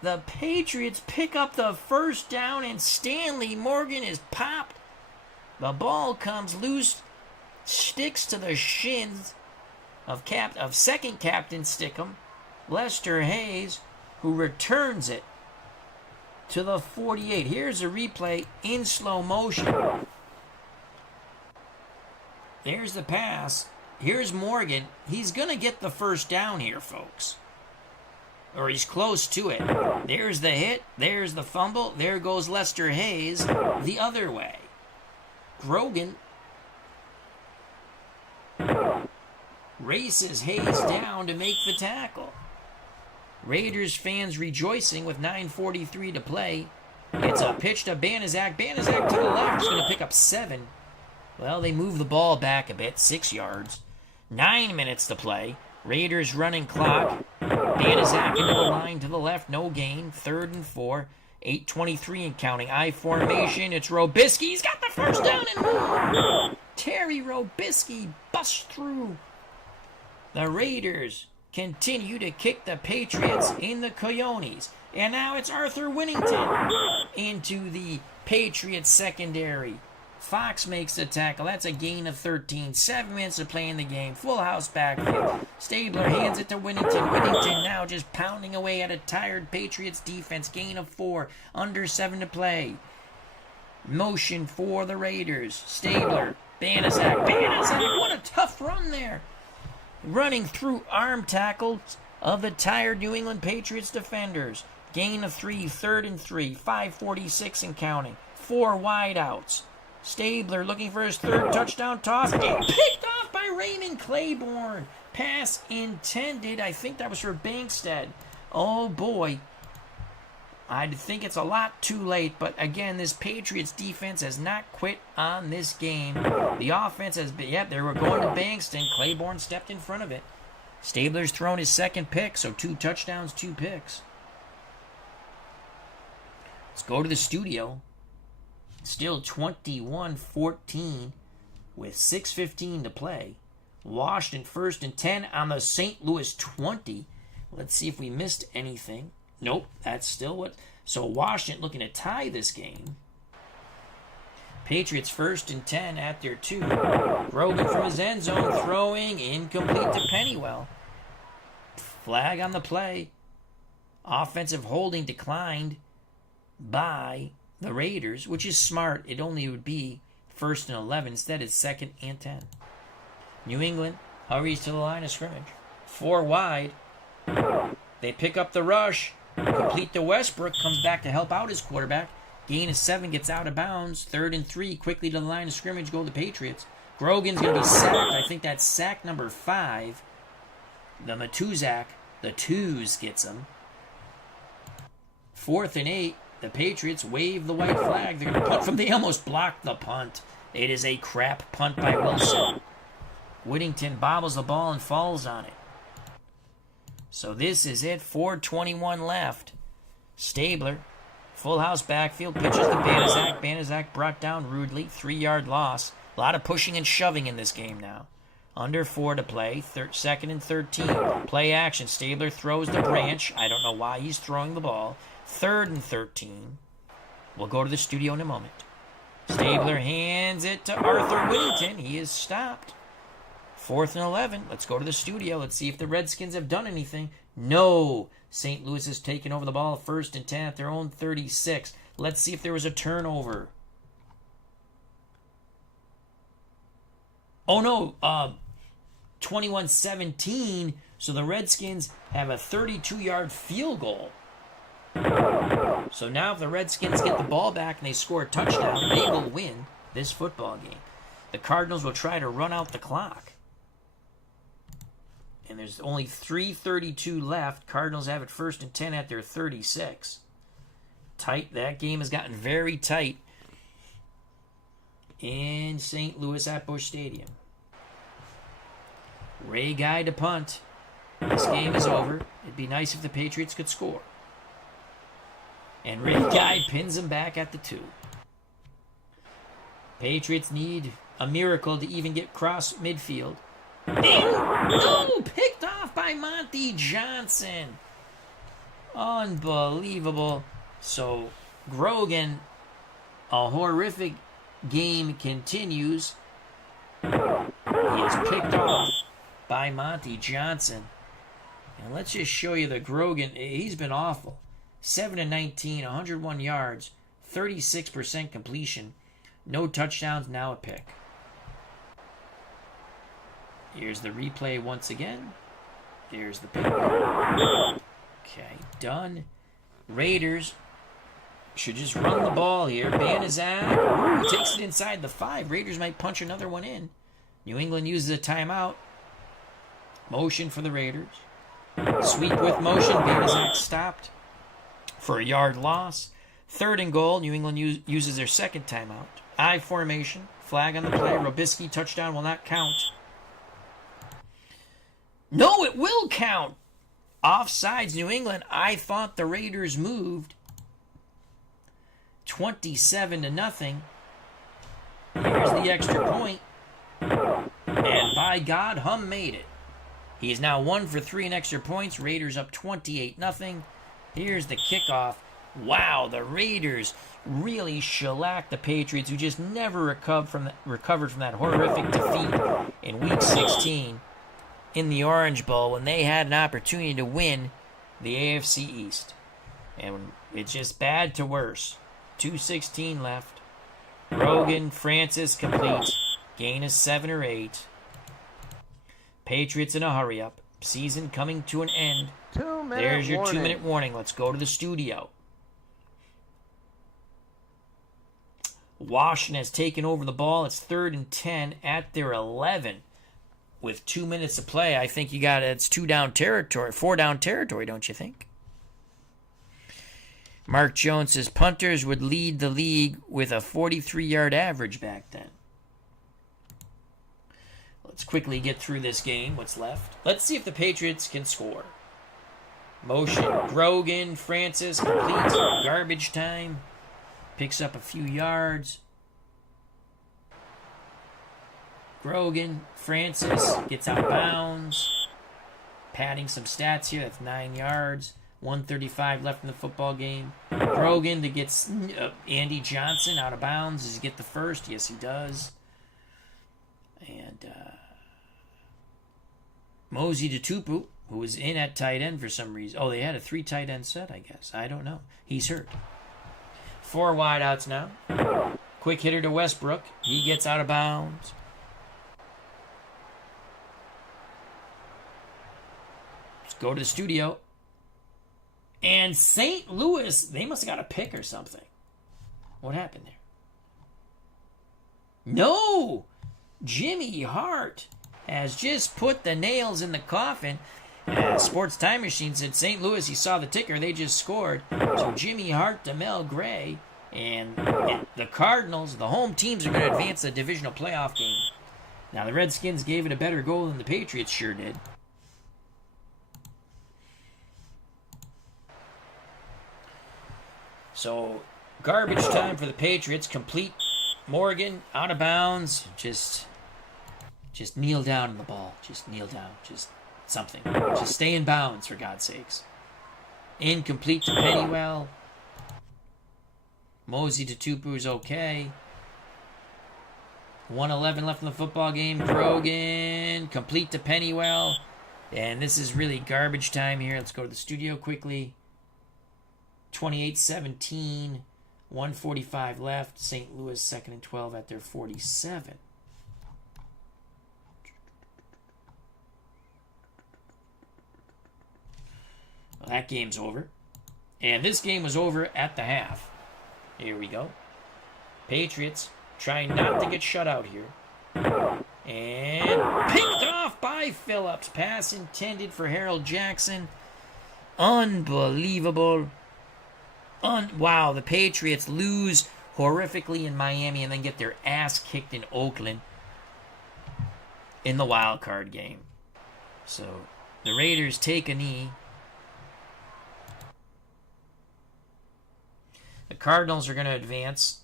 The Patriots pick up the 1st down, and Stanley Morgan is popped. The ball comes loose, sticks to the shins of 2nd Captain Stickum, Lester Hayes, who returns it to the 48. Here's a replay in slow motion. There's the pass. Here's Morgan. He's going to get the 1st down here, folks. Or he's close to it. There's the hit. There's the fumble. There goes Lester Hayes the other way. Grogan races Hayes down to make the tackle. Raiders fans rejoicing with 9:43 to play. It's a pitch to Banaszak. Banaszak to the left. He's going to pick up 7. Well, they move the ball back a bit. 6 yards. 9 minutes to play. Raiders running clock. Banaszak into the line to the left. No gain. 3rd and 4. 8:23 and counting. I formation. It's Robisky. He's got the 1st down and more. Terry Robisky busts through. The Raiders continue to kick the Patriots in the Coyones. And now it's Arthur Winnington into the Patriots secondary. Fox makes the tackle. That's a gain of 13. 7 minutes to play in the game. Full house backfield. Stabler hands it to Winnington. Winnington now just pounding away at a tired Patriots defense. Gain of 4. Under 7 to play. Motion for the Raiders. Stabler. Banaszak. What a tough run there. Running through arm tackles of the tired New England Patriots defenders. Gain of 3. 3rd and 3. 5:46 and counting. 4 wideouts. Stabler looking for his 3rd touchdown toss. Picked off by Raymond Claiborne. Pass intended. I think that was for Bankstead. Oh boy. I think it's a lot too late, but again, this Patriots defense has not quit on this game. The offense has been, they were going to Bankston. Claiborne stepped in front of it. Stabler's thrown his 2nd pick, so 2 touchdowns, 2 picks. Let's go to the studio. Still 21-14 with 6:15 to play. Washington 1st and 10 on the St. Louis 20. Let's see if we missed anything. Nope, that's still what. So Washington looking to tie this game. Patriots 1st and 10 at their 2. Grogan from his end zone throwing incomplete to Pennywell. Flag on the play. Offensive holding declined by the Raiders, which is smart. It only would be 1st and 11. Instead, it's 2nd and 10. New England hurries to the line of scrimmage. 4 wide. They pick up the rush. Complete to Westbrook. Comes back to help out his quarterback. Gain of 7. Gets out of bounds. 3rd and 3. Quickly to the line of scrimmage. Go the Patriots. Grogan's going to be sacked. I think that's sack number 5. The Matuzak. The Twos gets him. 4th and 8. The Patriots wave the white flag. They're going to punt from. They almost blocked the punt. It is a crap punt by Wilson. Whittington bobbles the ball and falls on it. So this is it. 4:21 left. Stabler, full house backfield, pitches to Banaszak. Banaszak brought down rudely. 3-yard loss. A lot of pushing and shoving in this game now. Under 4 to play. Second and 13. Play action. Stabler throws the branch. I don't know why he's throwing the ball. 3rd and 13. We'll go to the studio in a moment. Stabler hands it to Arthur Whittington. He is stopped. 4th and 11. Let's go to the studio. Let's see if the Redskins have done anything. No. St. Louis has taken over the ball. 1st and 10 at their own 36. Let's see if there was a turnover. Oh, no. 21-17. So the Redskins have a 32-yard field goal. So now if the Redskins get the ball back and they score a touchdown, they will win this football game. The Cardinals will try to run out the clock. And there's only 3:32 left. Cardinals have it 1st and 10 at their 36. Tight. That game has gotten very tight in St. Louis at Busch Stadium. Ray Guy to punt. This game is over. It'd be nice if the Patriots could score. And Ray Guy pins him back at the 2. Patriots need a miracle to even get cross midfield. No! Picked off by Monty Johnson. Unbelievable. So, Grogan, a horrific game continues. He is picked off by Monty Johnson. And let's just show you the Grogan. He's been awful. 7-19, 101 yards, 36% completion. No touchdowns, now a pick. Here's the replay once again. There's the pick. Okay, done. Raiders should just run the ball here. Banaszak takes it inside the 5. Raiders might punch another one in. New England uses a timeout. Motion for the Raiders. Sweep with motion. Banaszak stopped for a yard loss. 3rd and goal. New England uses their second timeout. I formation. Flag on the play. Robisky touchdown will not count. No, it will count. Offsides, New England. I thought the Raiders moved 27-0. Here's the extra point. And by God, Hum made it. He is now 1 for 3 in extra points. Raiders up 28-0. Here's the kickoff. Wow, the Raiders really shellacked the Patriots, who just never recovered from that horrific defeat in Week 16 in the Orange Bowl when they had an opportunity to win the AFC East. And it's just bad to worse. 2:16 left. Rogan, Francis complete. Gain of 7 or 8. Patriots in a hurry up. Season coming to an end. There's your 2-minute warning. Let's go to the studio. Washington has taken over the ball. It's 3rd and 10 at their 11. With 2 minutes to play, I think it's 4 down territory, don't you think? Mark Jones says punters would lead the league with a 43-yard average back then. Let's quickly get through this game. What's left? Let's see if the Patriots can score. Motion. Grogan, Francis, complete. Garbage time. Picks up a few yards. Grogan, Francis gets out of bounds. Padding some stats here. That's 9 yards. 1:35 left in the football game. Grogan that gets Andy Johnson out of bounds. Does he get the first? Yes, he does. And Mosey DeTupu, who was in at tight end for some reason. Oh, they had a 3 tight end set, I guess. I don't know. He's hurt. 4 wideouts now. Quick hitter to Westbrook. He gets out of bounds. Let's go to the studio. And St. Louis, they must have got a pick or something. What happened there? No! Jimmy Hart has just put the nails in the coffin. Sports Time Machine said St. Louis, he saw the ticker, they just scored. So Jimmy Hart, DeMel Gray, and the Cardinals, the home teams, are going to advance the divisional playoff game. Now, the Redskins gave it a better goal than the Patriots sure did. So, garbage time for the Patriots. Complete. Morgan, out of bounds. Just kneel down in the ball. Just kneel down. Just something. Just stay in bounds, for God's sakes. Incomplete to Pennywell. Mosey to Tupu is okay. 1:11 left in the football game. Grogan, complete to Pennywell. And this is really garbage time here. Let's go to the studio quickly. 28-17. 1:45 left. St. Louis 2nd and 12 at their 47. Well, that game's over. And this game was over at the half. Here we go. Patriots trying not to get shut out here. And picked off by Phillips. Pass intended for Harold Jackson. Unbelievable. Wow, the Patriots lose horrifically in Miami and then get their ass kicked in Oakland in the wild card game. So the Raiders take a knee. The Cardinals are going to advance.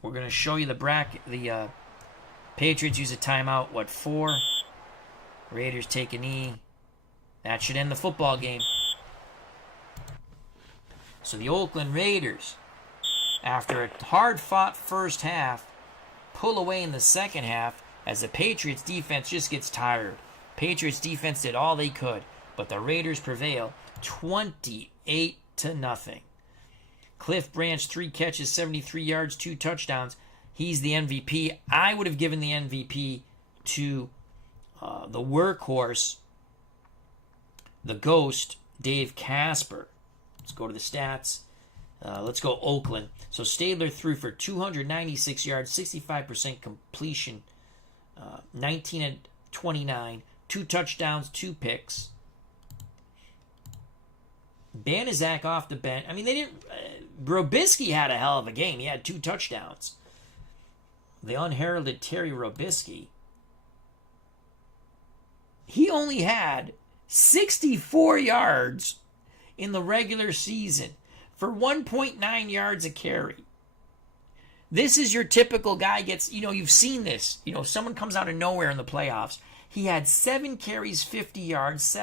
We're going to show you the bracket. The Patriots use a timeout. 4? Raiders take a knee. That should end the football game. So the Oakland Raiders, after a hard-fought first half, pull away in the second half as the Patriots defense just gets tired. Patriots defense did all they could, but the Raiders prevail 28-0. Cliff Branch, 3 catches, 73 yards, 2 touchdowns. He's the MVP. I would have given the MVP to the workhorse, the ghost, Dave Casper. Let's go to the stats. Let's go Oakland. So Stabler threw for 296 yards, 65% completion, 19-29, 2 touchdowns, 2 picks. Banaszak off the bench. I mean, they didn't. Robisky had a hell of a game. He had 2 touchdowns. The unheralded Terry Robisky. He only had 64 yards in the regular season for 1.9 yards a carry. This is your typical guy gets, you've seen this. Someone comes out of nowhere in the playoffs. He had 7 carries, 50 yards,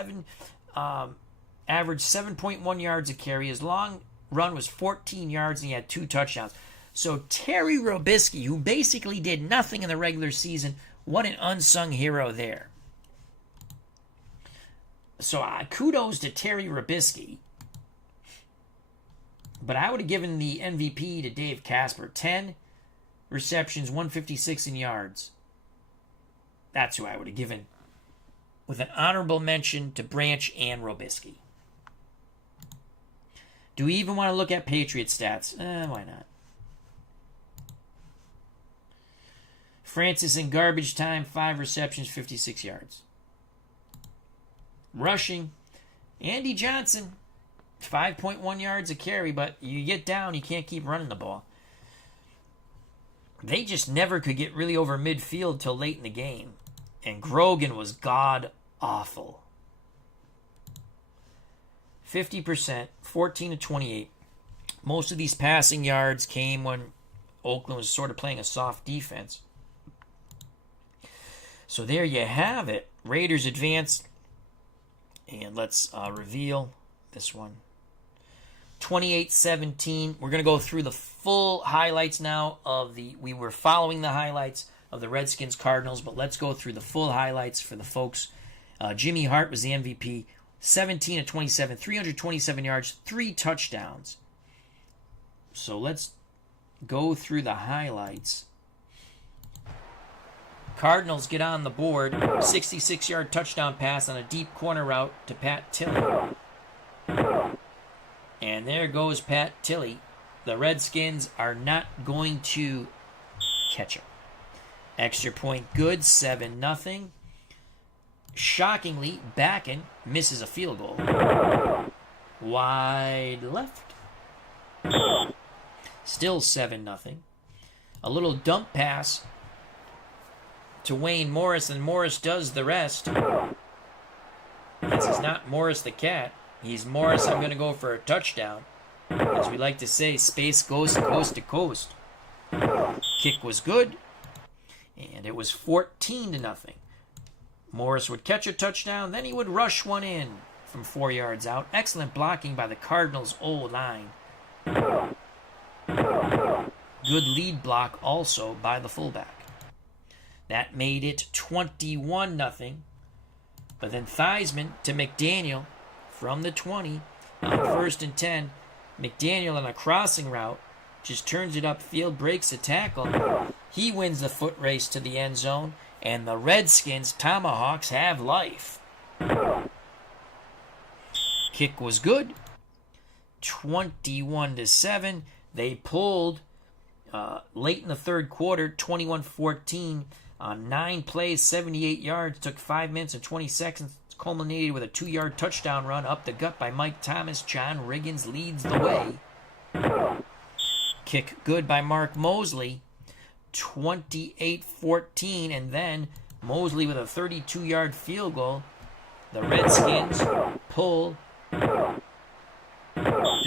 averaged 7.1 yards a carry. His long run was 14 yards, and he had 2 touchdowns. So Terry Robisky, who basically did nothing in the regular season, what an unsung hero there. So kudos to Terry Robisky. But I would have given the MVP to Dave Casper. 10 receptions, 156 in yards. That's who I would have given. With an honorable mention to Branch and Robisky. Do we even want to look at Patriot stats? Why not? Francis in garbage time, 5 receptions, 56 yards. Rushing, Andy Johnson, 5.1 yards a carry, but you get down, you can't keep running the ball. They just never could get really over midfield till late in the game. And Grogan was god-awful. 50%, 14-28. Most of these passing yards came when Oakland was sort of playing a soft defense. So there you have it. Raiders advance. And let's reveal this one. 28-17. We're going to go through the full highlights now we were following the highlights of the Redskins Cardinals, but let's go through the full highlights for the folks. Jimmy Hart was the MVP. 17-27, 327 yards, 3 touchdowns. So let's go through the highlights. Cardinals get on the board. 66-yard touchdown pass on a deep corner route to Pat Tilley. And there goes Pat Tilley. The Redskins are not going to catch him. Extra point good, 7-0. shockingly, Bakken misses a field goal. Wide left. Still 7-0. A little dump pass to Wayne Morris, and Morris does the rest. This is not Morris the cat. He's Morris, I'm going to go for a touchdown. As we like to say, space goes coast to coast. Kick was good, and it was 14-0. Morris would catch a touchdown, then he would rush one in from 4 yards out. Excellent blocking by the Cardinals' O-line. Good lead block also by the fullback. That made it 21-0. But then Theismann to McDaniel from the 20 on 1st and 10. McDaniel on a crossing route just turns it upfield, breaks a tackle. He wins the foot race to the end zone, and the Redskins Tomahawks have life. Kick was good. 21-7. They pulled late in the third quarter, 21-14 on 9 plays, 78 yards. Took 5 minutes and 20 seconds. Culminated with a 2-yard touchdown run up the gut by Mike Thomas. John Riggins leads the way. Kick good by Mark Mosley. 28-14, and then Mosley with a 32-yard field goal. The Redskins pull to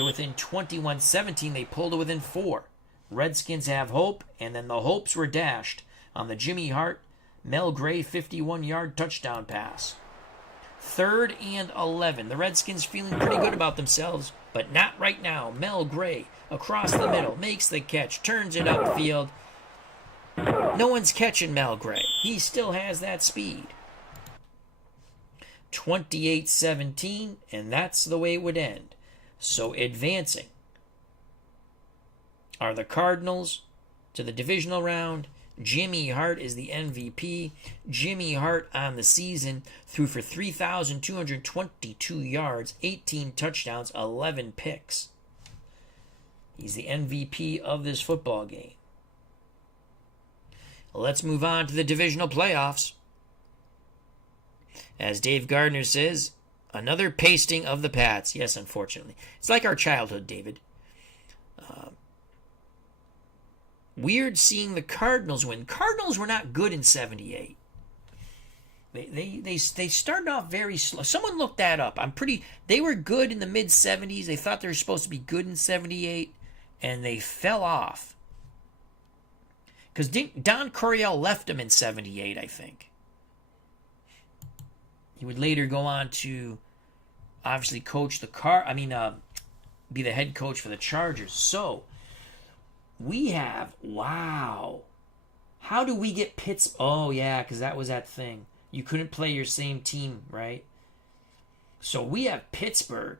within 21-17. They pulled to within 4. Redskins have hope, and then the hopes were dashed on the Jimmy Hart, Mel Gray 51-yard touchdown pass. 3rd and 11. The Redskins feeling pretty good about themselves, but not right now. Mel Gray across the middle makes the catch, turns it upfield. No one's catching Mel Gray. He still has that speed. 28-17, and that's the way it would end. So advancing are the Cardinals to the divisional round. Jimmy Hart is the MVP. Jimmy Hart on the season threw for 3,222 yards, 18 touchdowns, 11 picks. He's the MVP of this football game. Let's move on to the divisional playoffs. As Dave Gardner says, another pasting of the Pats. Yes, unfortunately. It's like our childhood, David. Weird seeing the Cardinals win. Cardinals were not good in 78. They started off very slow. Someone looked that up. They were good in the mid-70s. They thought they were supposed to be good in 78, and they fell off. Because Don Coryell left them in 78, I think. He would later go on to obviously coach be the head coach for the Chargers. So, we have, wow. How do we get Pittsburgh? Oh, yeah, because that was that thing. You couldn't play your same team, right? So we have Pittsburgh.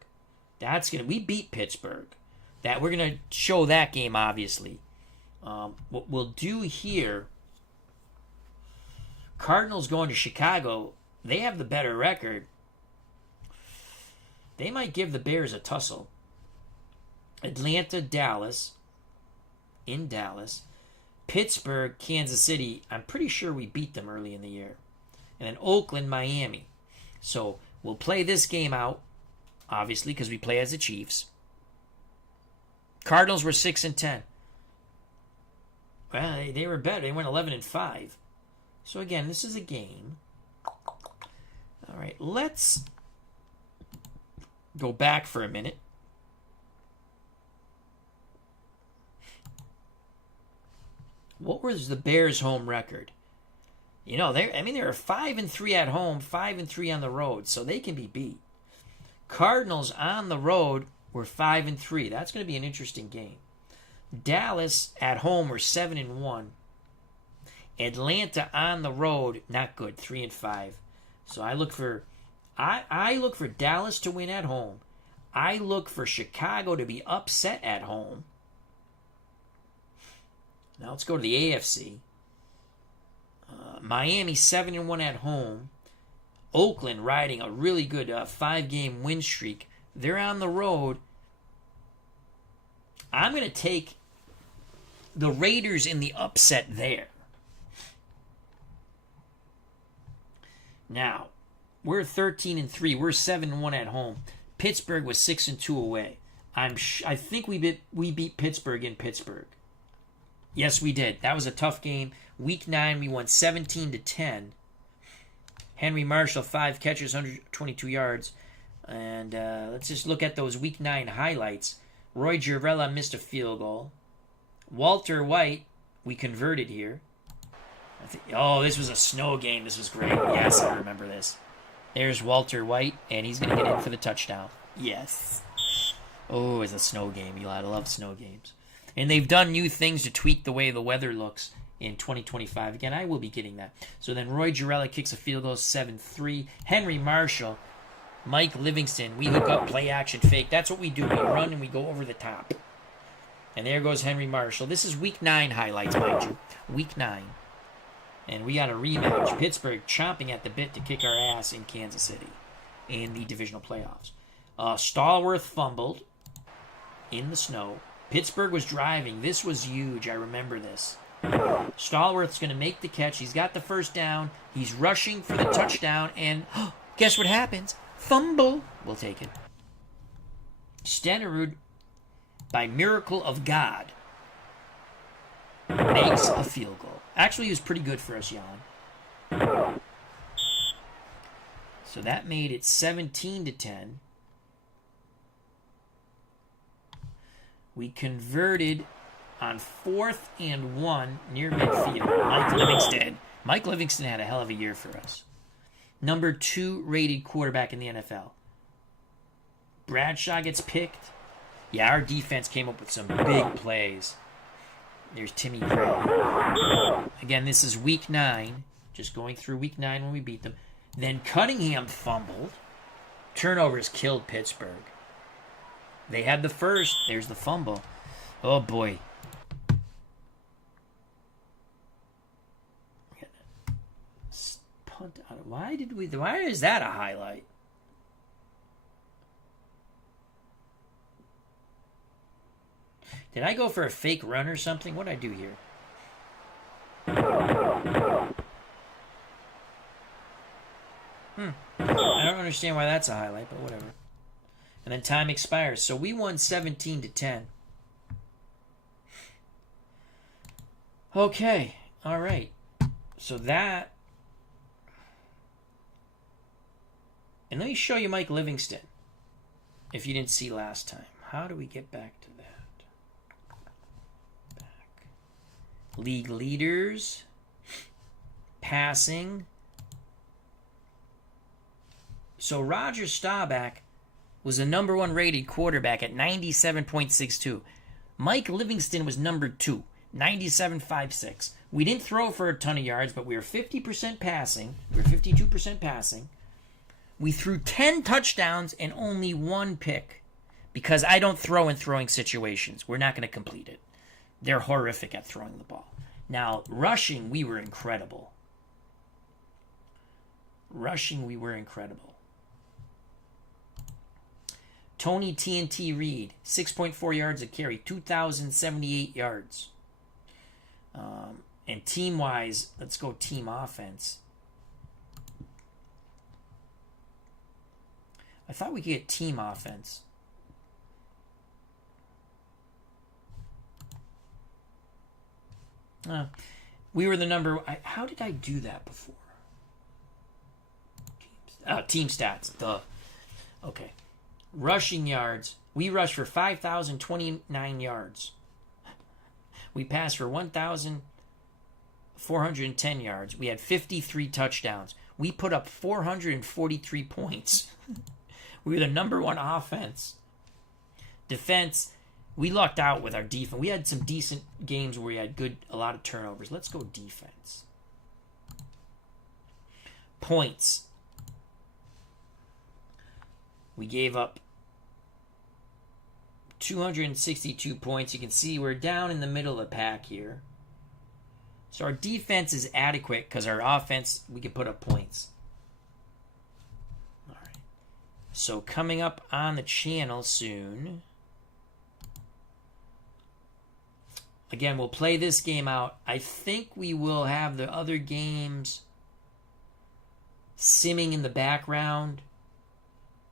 We beat Pittsburgh. We're going to show that game, obviously. What we'll do here, Cardinals going to Chicago. They have the better record. They might give the Bears a tussle. Atlanta, Dallas. In Dallas. Pittsburgh, Kansas City. I'm pretty sure we beat them early in the year. And then Oakland, Miami. So we'll play this game out, obviously, because we play as the Chiefs. Cardinals were 6-10. Well, they were better. They went 11-5. So again, this is a game. All right, let's go back for a minute. What was the Bears' home record? They were 5-3 at home, 5-3 on the road, so they can be beat. Cardinals on the road were 5-3. That's going to be an interesting game. Dallas at home were 7-1. Atlanta on the road, not good, 3-5. So I look for Dallas to win at home. I look for Chicago to be upset at home. Now let's go to the AFC. Miami 7-1 at home. Oakland riding a really good 5-game win streak. They're on the road. I'm going to take the Raiders in the upset there. Now, We're 13-3. We're 7-1 at home. Pittsburgh was 6-2 away. I think we beat Pittsburgh in Pittsburgh. Yes, we did. That was a tough game. Week 9, we won 17-10. Henry Marshall, 5 catches, 122 yards. And let's just look at those Week 9 highlights. Roy Gervella missed a field goal. Walter White, we converted here. This was a snow game. This was great. Yes, I remember this. There's Walter White, and he's going to get in for the touchdown. Yes. Oh, it's a snow game. I love snow games. And they've done new things to tweak the way the weather looks in 2025. Again, I will be getting that. So then Roy Gervella kicks a field goal, 7-3. Henry Marshall, Mike Livingston, we hook up, play action, fake. That's what we do. We run and we go over the top. And there goes Henry Marshall. This is Week 9 highlights, mind you. Week 9. And we got a rematch. Pittsburgh chomping at the bit to kick our ass in Kansas City in the divisional playoffs. Stallworth fumbled in the snow. Pittsburgh was driving. This was huge. I remember this. Stallworth's going to make the catch. He's got the first down. He's rushing for the touchdown. And guess what happens? Fumble. We'll take it. Stenerud, by miracle of God, makes a field goal. Actually, he was pretty good for us, Jan. So that made it 17-10. We converted on 4th and 1 near midfield. Mike Livingston had a hell of a year for us. Number 2 rated quarterback in the NFL. Bradshaw gets picked. Yeah, our defense came up with some big plays. There's Timmy Gray. Again, this is Week 9. Just going through Week 9 when we beat them. Then Cunningham fumbled. Turnovers killed Pittsburgh. They had the first. There's the fumble. Oh, boy. Punt out. Why is that a highlight? Did I go for a fake run or something? What did I do here? I don't understand why that's a highlight, but whatever. And then time expires. So we won 17-10. Okay. All right. So that... And let me show you Mike Livingston. If you didn't see last time. How do we get back to that? League leaders, passing. So Roger Staubach was the number 1 rated quarterback at 97.62. Mike Livingston was number 2, 97.56. We didn't throw for a ton of yards, but we were 50% passing. We were 52% passing. We threw 10 touchdowns and only 1 pick because I don't throw in throwing situations. We're not going to complete it. They're horrific at throwing the ball. Now, rushing, we were incredible. Tony TNT Reed, 6.4 yards a carry, 2,078 yards. And team-wise, let's go team offense. I thought we could get team offense. We were the number... How did I do that before? Team stats. Duh. Okay. Rushing yards. We rushed for 5,029 yards. We passed for 1,410 yards. We had 53 touchdowns. We put up 443 points. We were the number 1 offense. Defense... We lucked out with our defense. We had some decent games where we had a lot of turnovers. Let's go defense. Points. We gave up 262 points. You can see we're down in the middle of the pack here. So our defense is adequate because our offense, we can put up points. All right. So coming up on the channel soon... Again, we'll play this game out. I think we will have the other games simming in the background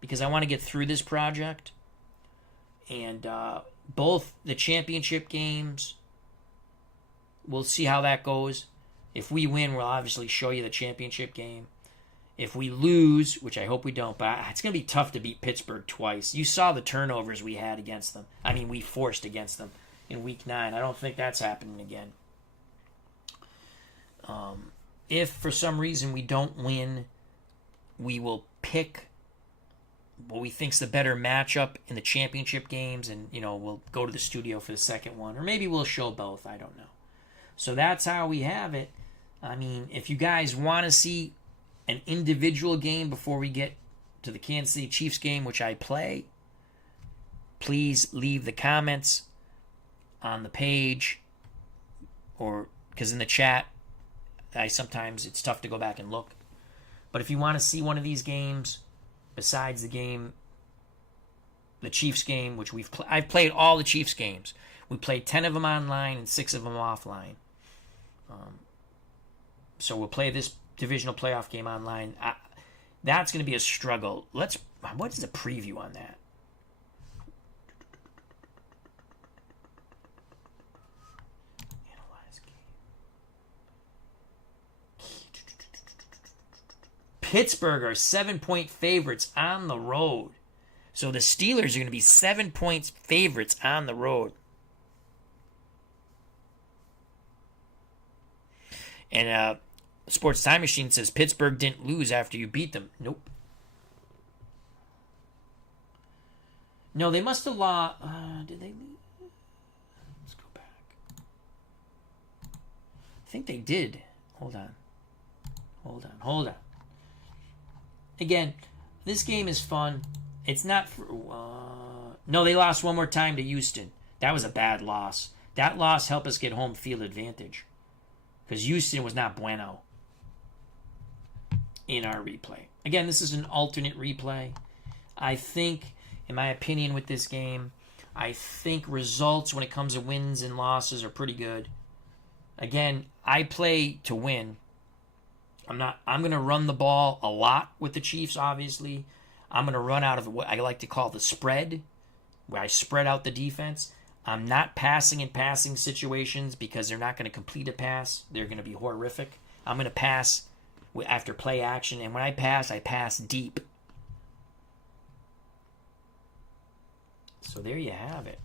because I want to get through this project. And both the championship games, we'll see how that goes. If we win, we'll obviously show you the championship game. If we lose, which I hope we don't, but it's going to be tough to beat Pittsburgh twice. You saw the turnovers we had against them. I mean, we forced against them in Week 9. I don't think that's happening again. If for some reason we don't win, we will pick what we think's the better matchup in the championship games, and we'll go to the studio for the second one, or maybe we'll show both. I don't know. So that's how we have it. I mean, if you guys want to see an individual game before we get to the Kansas City Chiefs game, which I play, please leave the comments on the page, or because in the chat, sometimes it's tough to go back and look. But if you want to see one of these games, besides the Chiefs game, which I've played all the Chiefs games. We played 10 of them online and 6 of them offline. So we'll play this divisional playoff game online. That's going to be a struggle. What is the preview on that? Analyze game. Pittsburgh are 7-point favorites on the road. So the Steelers are going to be 7-point favorites on the road. And Sports Time Machine says Pittsburgh didn't lose after you beat them. Nope. No, they must have lost. Did they lose? Let's go back. I think they did. Hold on. Again, this game is fun. It's not for... no, they lost one more time to Houston. That was a bad loss. That loss helped us get home field advantage. Because Houston was not bueno in our replay. Again, this is an alternate replay. I think, in my opinion with this game, I think results when it comes to wins and losses are pretty good. Again, I play to win. I'm going to run the ball a lot with the Chiefs, obviously. I'm going to run out of what I like to call the spread, where I spread out the defense. I'm not passing in passing situations because they're not going to complete a pass. They're going to be horrific. I'm going to pass after play action, and when I pass deep. So there you have it.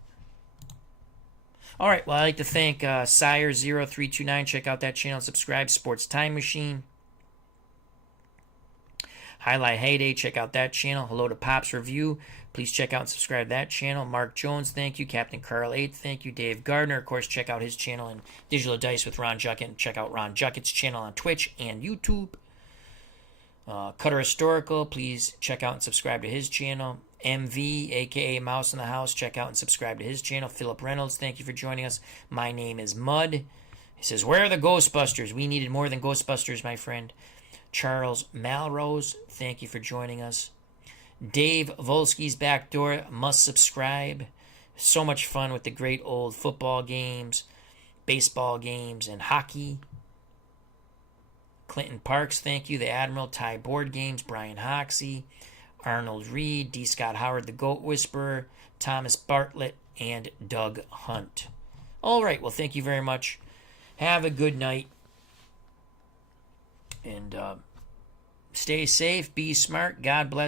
All right, well, I'd like to thank Sire0329. Check out that channel. Subscribe. Sports Time Machine. Highlight Heyday, check out that channel. Hello to Pops Review. Please check out and subscribe to that channel. Mark Jones, thank you. Captain Carl 8, thank you. Dave Gardner, of course, check out his channel. And Digital Dice with Ron Juckett. Check out Ron Juckett's channel on Twitch and YouTube. Cutter Historical, please check out and subscribe to his channel. MV, a.k.a. Mouse in the House, check out and subscribe to his channel. Philip Reynolds, thank you for joining us. My name is Mud. He says, where are the Ghostbusters? We needed more than Ghostbusters, my friend. Charles Malrose, thank you for joining us. Dave Volsky's Backdoor, must subscribe. So much fun with the great old football games, baseball games, and hockey. Clinton Parks, thank you. The Admiral, Ty Board Games, Brian Hoxie, Arnold Reed, D. Scott Howard, the Goat Whisperer, Thomas Bartlett, and Doug Hunt. All right, well, thank you very much. Have a good night. And stay safe, be smart, God bless.